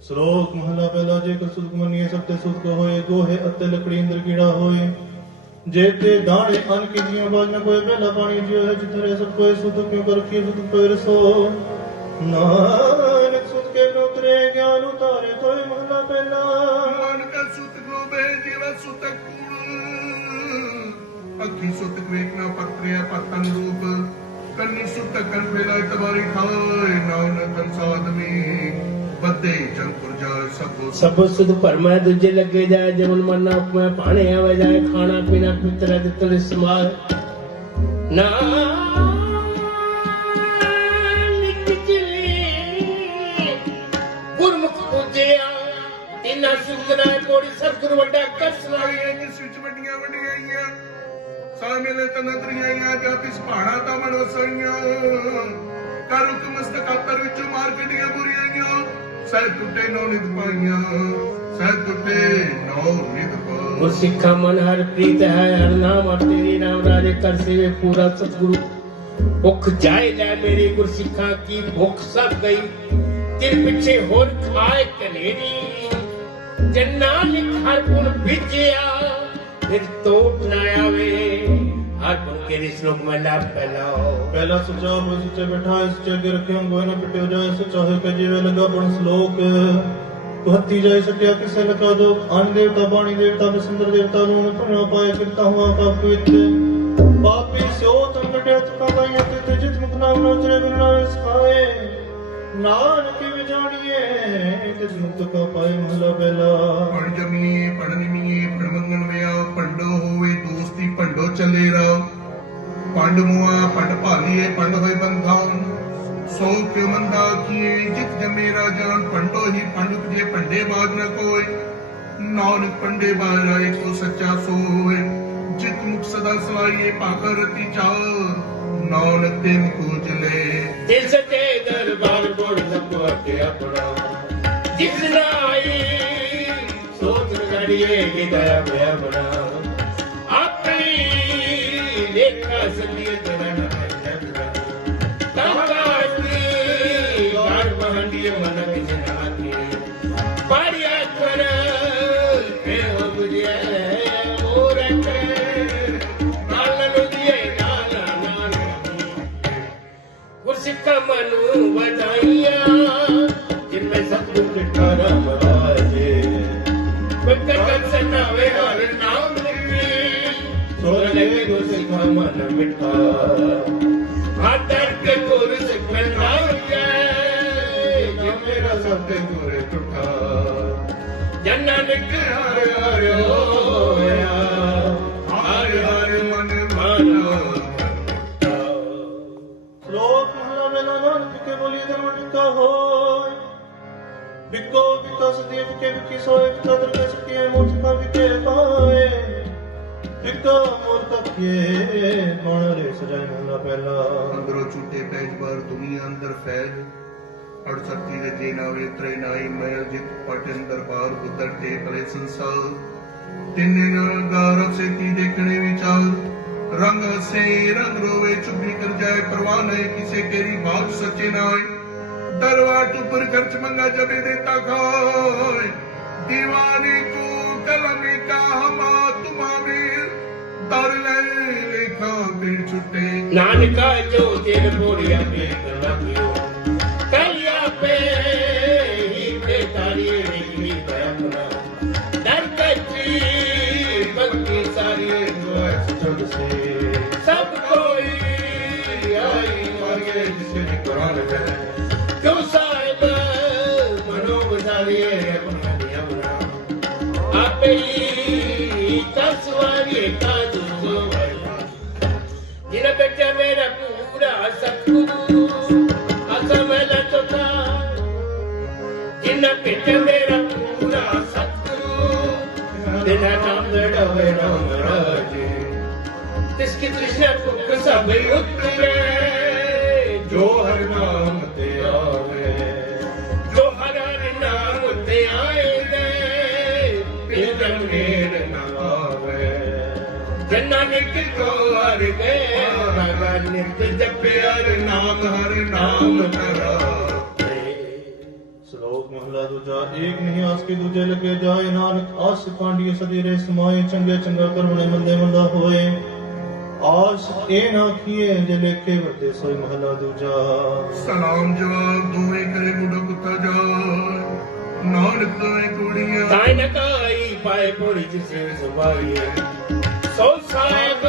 ਸ਼ਲੋਕ ਮਹਲਾ ਪਹਿਲਾ। ਜੇਕਰ ਸੁਖ ਮੰਨੀਏ ਸਭ ਤੇ ਸੁਖ ਹੋਏ, ਗੋਹੇ ਅਤੇ ਲੱਕੜੀ ਅੰਦਰ ਕੀੜਾ ਹੋਏ। ਜੇ ਤੇ ਦਾਣੇ ਅਨ ਕੀ ਜੀਉ ਬਾਜ ਨ ਕੋਏ, ਪਹਿਲਾ ਪਾਣੀ ਜਿਉ ਹੈ ਜਿਤਰੇ ਸਭ ਕੋਏ। ਸੁਧ ਕਿਉ ਕਰ ਕੀ ਸੁਧ ਕੋਏ ਰਸੋ, ਨਾਨਕ ਸੁਧ ਕੇ ਨ ਉਤਰੇ ਗਿਆਨ ਉਤਾਰੇ ਕੋਏ। ਮਹਲਾ ਪਹਿਲਾ। मन का सुत गोबे जीवा सुतक कूड़। अखी सुतक वेखना पत्रिया पतन रूप। कन्नी सुतक कर बेला तबारी खाए। नानक संसाद में बदे चंपुर जाए सबो। ਸਭ ਸੁਧ ਭਰਮੈ ਦੂਜੇ ਲੱਗੇ ਜਾਏ। ਜਮਨ ਮਰਨਾ ਉਪਮੈ ਪਾਣੇ ਆਵੇ ਜਾਏ। ਖਾਣਾ ਪੀਣਾ ਪਿਤਰ ਦਿੱਤਲ ਸਮਾਰ। ਨਾਨਕ ਚਲੇ ਗੁਰਮੁਖ ਪੂਜਿਆ, ਤਿਨਾ ਸੁਖਨਾ ਕੋੜੀ ਸਤਿਗੁਰ ਵੱਡਾ ਕਰ ਸੁਣਾਈ। जिस विच वड्डियां वड्डियां सामेले तनतरियां जाति सभाणा ता मन वसाइयां। कर हुक्म मस्तक आतर विच मार कटियां बुरियां। सह टुटे नौ नित पाइयां, सह टुटे नौ नित पाइयां। गुरसिੱਖਾਂ मन हर प्रीत है, हर नाम और तेरी नाम राजे। कर सेवे पूरा सतगुरु भुख जाए जाए मेरी। गुरसिੱਖਾਂ की भुख सब गई, तिर पिछे होर खाए कनेरी। जन्ना लिख हर गुण बिजया, फिर टोट ना आवे। हर गुण के श्लोक में लाभ फैलाओ। ਪਹਿਲਾ ਸੱਚਾ ਹੋਇ ਸੱਚੇ ਬਿਠਾਏ, ਸੱਚੇ ਅੱਗੇ ਰੱਖਿਆ ਗੋਇ ਨ ਪਿਟਿਓ ਜਾਏ। ਸੱਚਾ ਹੋਇ ਕੇ ਜੀਵੇ ਲਗਾ ਬਣ ਸ਼ਲੋਕ। ਕੁਹਤੀ ਜਾਏ ਸੱਟਿਆ ਕਿਸੇ ਲਕਾ ਦੋ। ਅਨ ਦੇਵਤਾ ਬਾਣੀ ਦੇਵਤਾ ਬਸੰਦਰ ਦੇਵਤਾ ਨੂੰ ਪੁਣਾ ਪਾਏ। ਕਿਰਤਾ ਹੁਆ ਪਾਪ ਵਿੱਚ ਪਾਪੀ ਸਿਓ ਤਨ ਕਟਿਆ ਤੁਕਾ ਪਾਈਆਂ। ਕਿਤੇ ਜਿਤ ਮੁਖ ਨਾਮ ਨਾ ਉਚਰੇ ਬਿਨ ਨਾਮ ਸਿਖਾਏ। ਨਾਨਕ ਵਿਜਾਣੀਏ ਤਿਸ ਮੁਕਤ ਕਾ ਪਾਏ। ਮਹਲਾ ਪਹਿਲਾ। पढ़ जमीए पढ़ निमिए पढ़ मंगन में आओ। पंडो होवे दोस्ती पंडो चले रहो। पंड मुआ पंड भालिए पंड होए बंधान। सो क्यों मंदा किए जित जमे राजान। पंडो ही पंड उपजे पंडे बाज न कोय। नानक पंडे बाज राय को सच्चा सोए। जित मुख सदा सलाइए पाकर रति चाओ। नानक ते मुख उजले जिस ते दरबार गुण लपटे अपना। जिस नाई सोच गड़िए गिदया मैं बना। अपनी लेखा सलिए दरना जगना। तबाती बार बहंदिए मन बिजनाती। पारिया कर पे हो बुझे मोर के। नालन दिए नाला नाला। गुरसिੱਖਾਂ मनु बधाइयां, जिनमें सतगुर मिठा राम राजे। विकट सनावे हर नाम लिखी। सो लगे गुरसिੱਖਾਂ मन मिठा। आदर के गुरसिੱਖ नाम के। जो मेरा सतगुर टूटा। जन्ना निक हर हर होया। हर हर मन माना। ਸ਼ਲੋਕ ਮਹਲਾ ਪਹਿਲਾ। ਨਾਨਕ ਕੇ ਬੋਲੀ ਧਰਮ ਟਿਕਾ ਹੋਇ। ਬਿਕੋ ਬਿਕਸ ਦੇ ਵਿਕੇ ਵਿਕੀ ਸੋਏ। ਬਿਕਾ ਦਰਗਹਿ ਸਕਿਏ ਮੂਰਖਾ ਵਿਕੇ ਪਾਏ। ਬਿਕਾ ਮੂਰਖ ਕੀਏ ਕੌਣ ਰੇ ਸਜਾਏ। ਮਹਲਾ ਪਹਿਲਾ। अंदरों छूटे पैज बार दुनिया अंदर फैज। अड़सठी रजे नावे त्रे नाई मैल जित पट अंदर बार उतर टेकले संसार। तिन्ने नगार से ती देखने विचार। रंग से रंग रोवे चुपी कर जाए। परवाह नहीं किसे केरी बात सच्चे नाय। दरवाट ऊपर खर्च मंगा जबे देता खाए। दीवानी को कलमे का हमा तुम्हारे दर ले लेखा पीर छुटे नानका जो तेर बोरिया में करवायो कलिया पे ही पे तारी निकली बरमना दर कच्ची भक्ति सारी जग से सब कोई आई मांगे जिसे कुरान में क्यों साहिब मनो बुझारिए अपना दिया बना आपे कसवारी का जो जिन बेटा मेरा पूरा सतगुरु असमल तो था जिन बेटा मेरा पूरा सतगुरु दिन नाम डवे राम राजे तिसकी तृष्णा भूख सब उतरे जो हर नाम ते आवे जो हर नाम ते आए दे फिर मेर ना आवे जन्ना निकल को हर गए भगवान नित जपे हर नाम धरा श्लोक महला दूजा एक नहीं आस के दूजे लगे जाए नानक आस पांडिय सदेरे समाये चंगे चंगा करवणे मंदे मंदा होए आस ए ना किए जे लेखे वर्ते सोई महला दूजा सलाम जवाब दुए करे बुढ़ा कुत्ता जाए नानक दाए कुड़िया ताई नकाई पाए पूरी जिसे सुबाई सो साहेब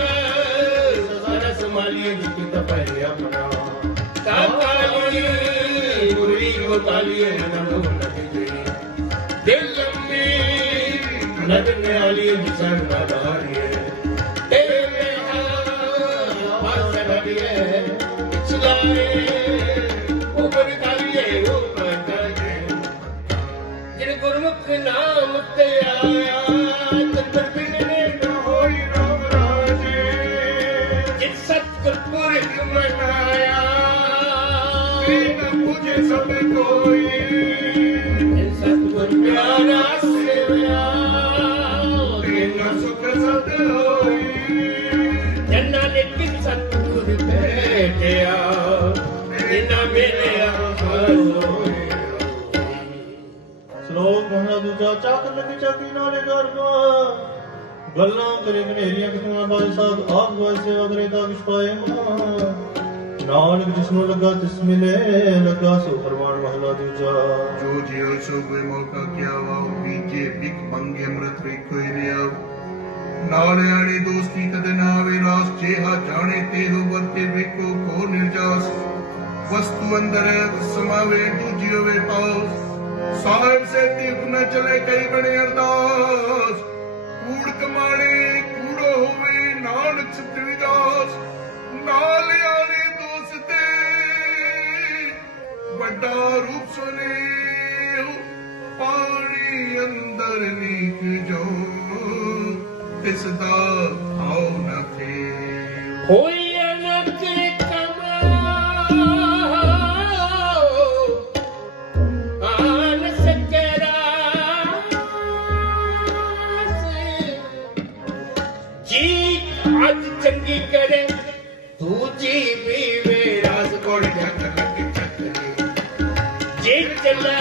सरस मालिए की तपैया अपना काकाली पूरी को तालिए नमो नबी दिल में नदन आली निशान नादारिए तेरे पास रहिए चलाए ऊपर तालिए ऊपर तालिए जिन गुरमुख नाम ते आया तन बिगड़े न होई राम राजे जिन सतगुर पुरख मनाया बिन पूजे सब कोई जिन सतगुर प्यारा सेवया बिन सुख सत होई जन्ना लेकिन सतगुर भेटिया बिना मेरे होई श्लोक महला दूजा चाकर लगी चाकी नाले गरबा गल्ला करे घनेरियां कितना बाय साध आप बाय सेवा करे ता किछ पाए नानक जिसनु लगा तिस मिले लगा सो फरमान महला दूजा जो जियो सो कोई मौका क्या वाओ बीजे बिक मंगे अमृत वे कोई लिया नाले आनी दोस्ती कदे ना वे रास जेहा जाने ते हो वर्ते बेको को निर्जास वस्तु अंदर समावे दूजियो वे पास साहिब से तीफ न चले कई बड़े अरदास कूड़ कमाणे कूड़ो होवे नानक सतविदास नाल यारे दोस्ते बड़ा रूप सुने पानी अंदर लीक जो तिसदा आओ न थे होई अनक आन सकरा जी आज चंगी करे दूजी भी वे रास कोड़ जग लग चकरी जी चला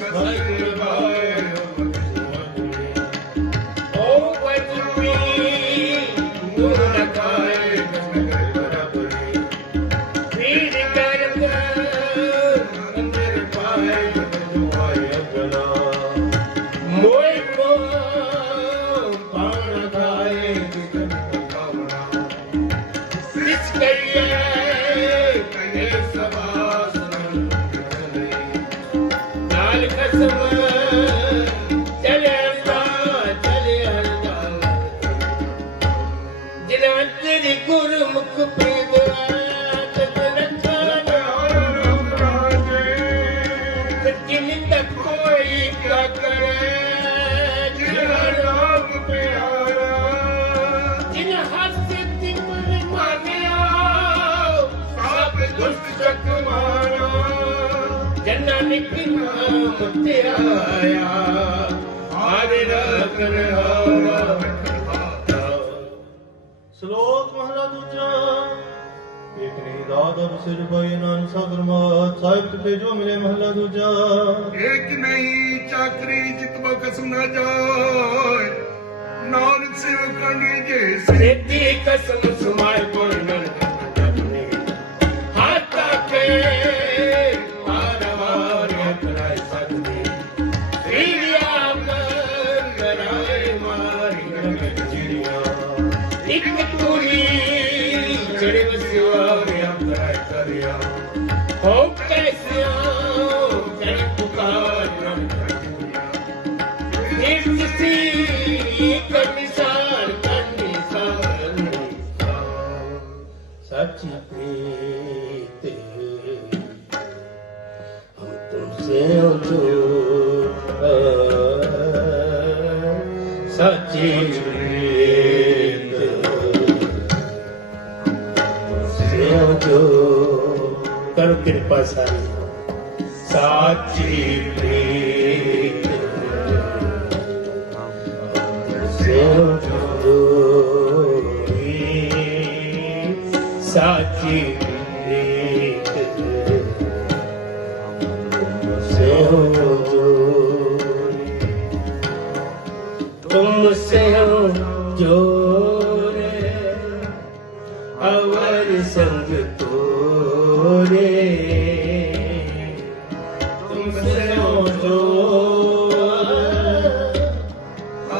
सतगुर भाई ओ वजूबी गुरु नकाए बराबरी फिर करत अंदर पाए दुआए अगला मोय को पान खाए जितन भावना सिच करिए कहे सबास लाल कसम चले जिना तेरी गुरमुख प्रीत जिन तक कोई क्या करे जिना नाम प्यारा जिन हाथ से मांगया आप दुष्ट चक मारा जन्ना निकल नाम तेरा आया आरे रखन हारा श्लोक महला दूजा एक नहीं दाद अब सिर भाई नान सागर मात साहिब पे जो मिले महला दूजा एक नहीं चाकरी जितबा कसम न जाए नानक सेवक करनी जैसे सिद्धि कसम सुमाए कोई न हाथा के पारवार कराए सकते सीढ़िया कराए मारी गंगत चिड़िया एक तुरी चढ़े बसिया कराए करिया हो कैसे करे पुकार रम किसी कनिसार सच्ची प्रीत हम तुमसे सच्ची प्रीत जो करो कृपा सारी साची प्रीत साची प्रीत तुमसे हो जोरे अवर संग तोरे तुमसे हो जोरे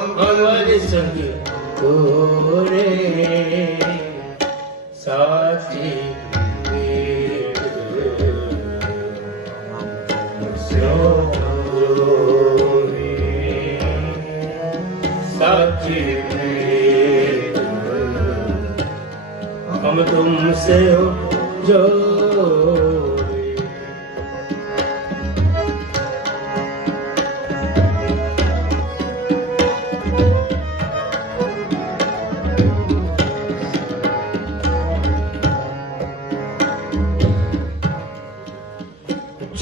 अवर संग तोरे साची प्रीत साची प्रीत हम तुमसे हो जोड़े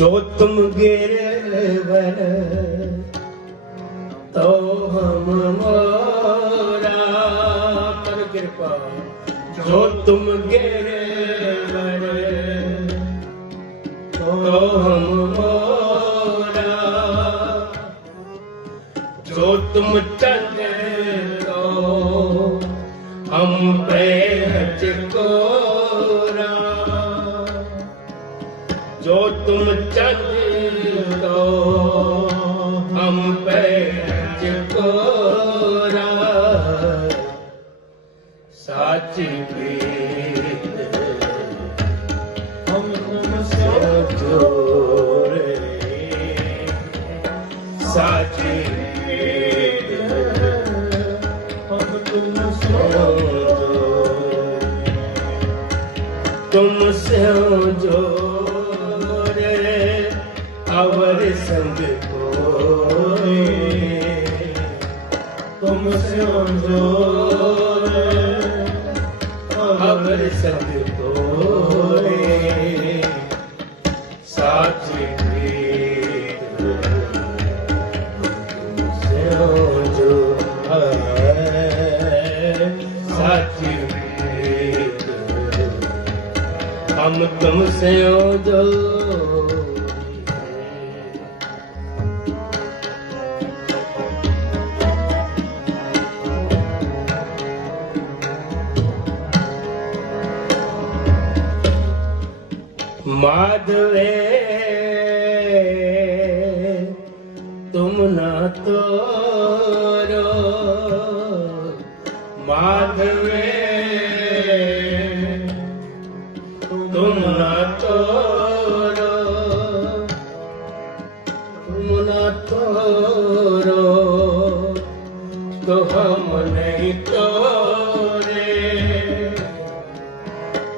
जो तुम गिरवर तो हम मोरा कर कृपा जो तुम गिरवर तो हम मोरा जो तुम चंद तो हम पे चिकोरा जो तुम चंद दो हम पे चिकोरा साची प्रीत हम तुमसे जोड़े साची प्रीत हम तुमसे तुमसे जोड़े अवर संग कोई तुमसे जोड़े अवर संग कोई साची प्रीत तुमसे जोड़े साची प्रीत हम तुमसे जोड़े माधवे तुम ना तोरो माधवे तुम ना तोरो तुम ना तोरो तो हम नहीं तोरे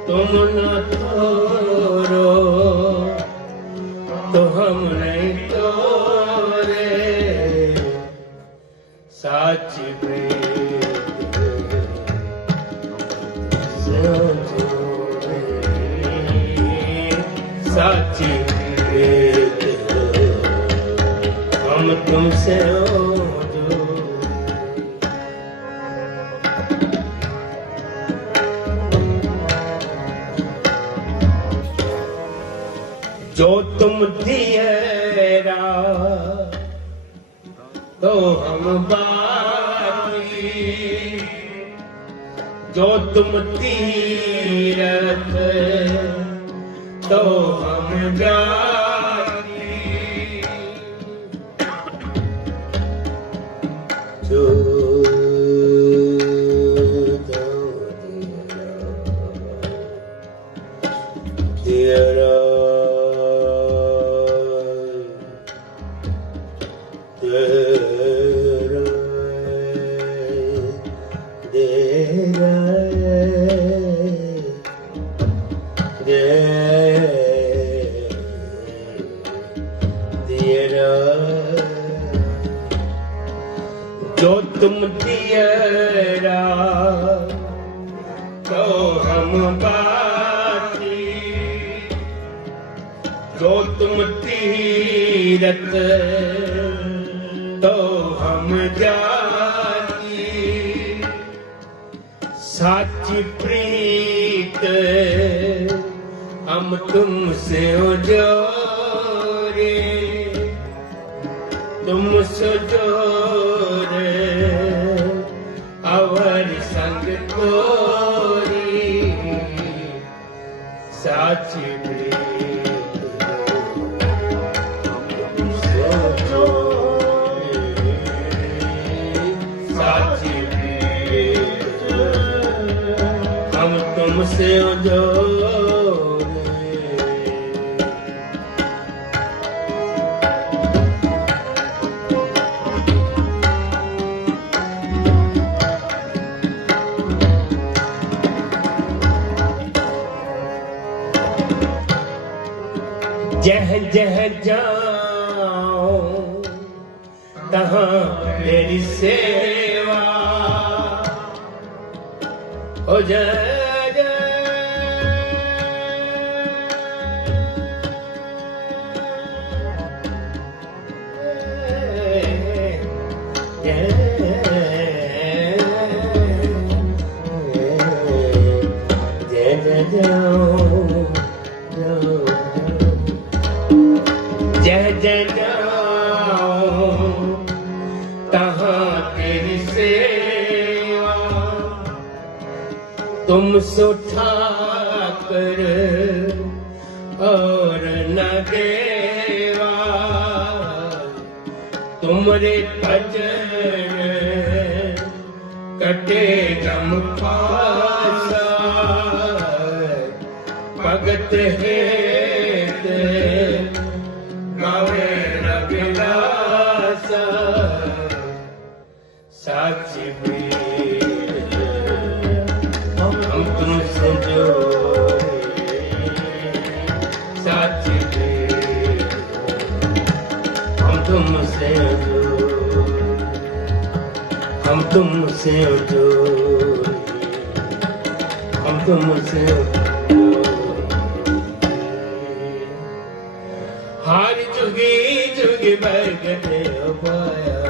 तुम ना तोरो तो हम नहीं तोरे साची प्रीत साची प्रीत हम तुमसे दियरा तो हम बाकी, जो तुम तीरथ तो हम जाती, जो तेरा जो तुम दियरा तो हम बाकी, जो तुम तीरथ तो हम जाती, साची प्रीत हम तुमसे जोरे, तुमसे जोरे अवर संग तोरी, साची प्रीत तुमसे जोरे, साची प्रीत हम तुमसे जोरे। जह जह जाऊं तहाँ मेरी सेवा हो जय जय जय जाऊं तहाँ तेरी सेवा, तुम सुठा कर और न देवा, तुमरे भजन कटे गम पासा, भगत हेत गावे रविलासा, साची प्रीत हम तुमसे जोड़े, साची प्रीत हम तुमसे जोड़े, हम तुमसे जोड़े, हम तुमसे हार जुगी जुगी बरगते पाया,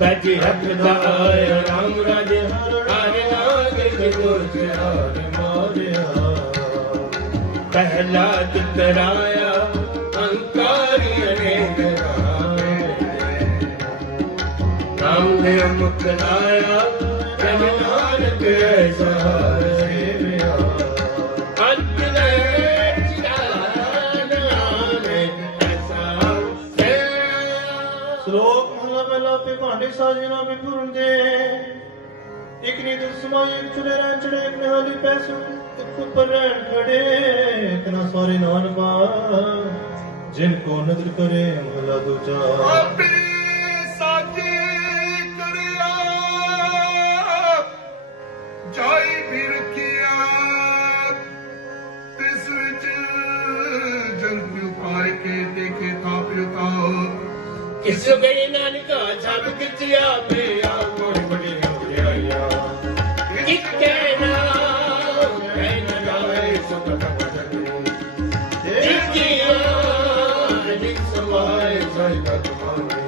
बज रखदाया राम राज हर नाग गोच हर मारिया, पहला दितराया अंकारी अनेक राम ने मुखलाया जन नानक सहारे, श्लोक महला पहला पे भांडे साजना भी पूर्ण दे, एक नी दुख समाई एक चुले रहन चढ़े, एक निहाली पैसों एक ऊपर रहन खड़े, इतना सारे नानका जिनको नजर करे महला दूजा। ਆਪੇ ਸਾਜੀ ਕਰਿਆ ਜਾਈ ਵੀ ਰਖਿਆ, ਤਿਸ ਵਿੱਚ ਜੰਤੂ ਪਾਇ ਕੇ ਦੇਖੇ ਥਾਪਿਓ ਤਾ, किस गए नानका छाप किचिया पे आप बड़ी बड़ी हो गया, एक कहना गाए सुख भजन, जिसकिया निक समाए जाएगा तुम्हारे,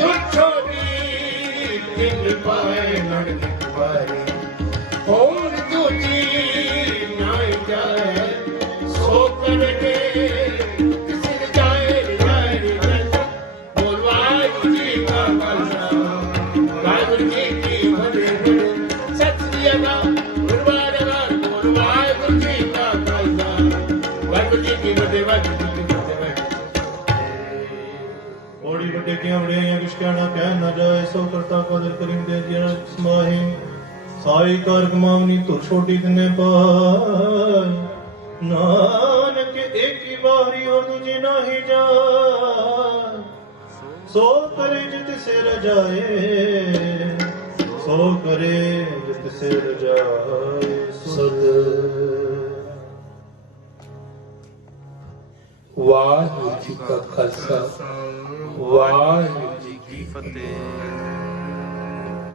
तू छोड़ी दिन पाए लड़के तुम्हारे, और दूजी ना जाए सो कर दे बड़ी बड़े क्या बड़ियां कुछ कहना कह न जाए सो करता कदर करीम दे जिया समाही साई कार कमावनी तो छोटी तने पाई नानक एक ही बारी और दूजी नाही जा सो करे जित से रजाए सो करे जित से रजाए सद ਵਾਹਿਗੁਰੂ ਜੀ ਕਾ ਖਾਲਸਾ ਵਾਹਿਗੁਰੂ ਜੀ ਕੀ ਫਤਿਹ।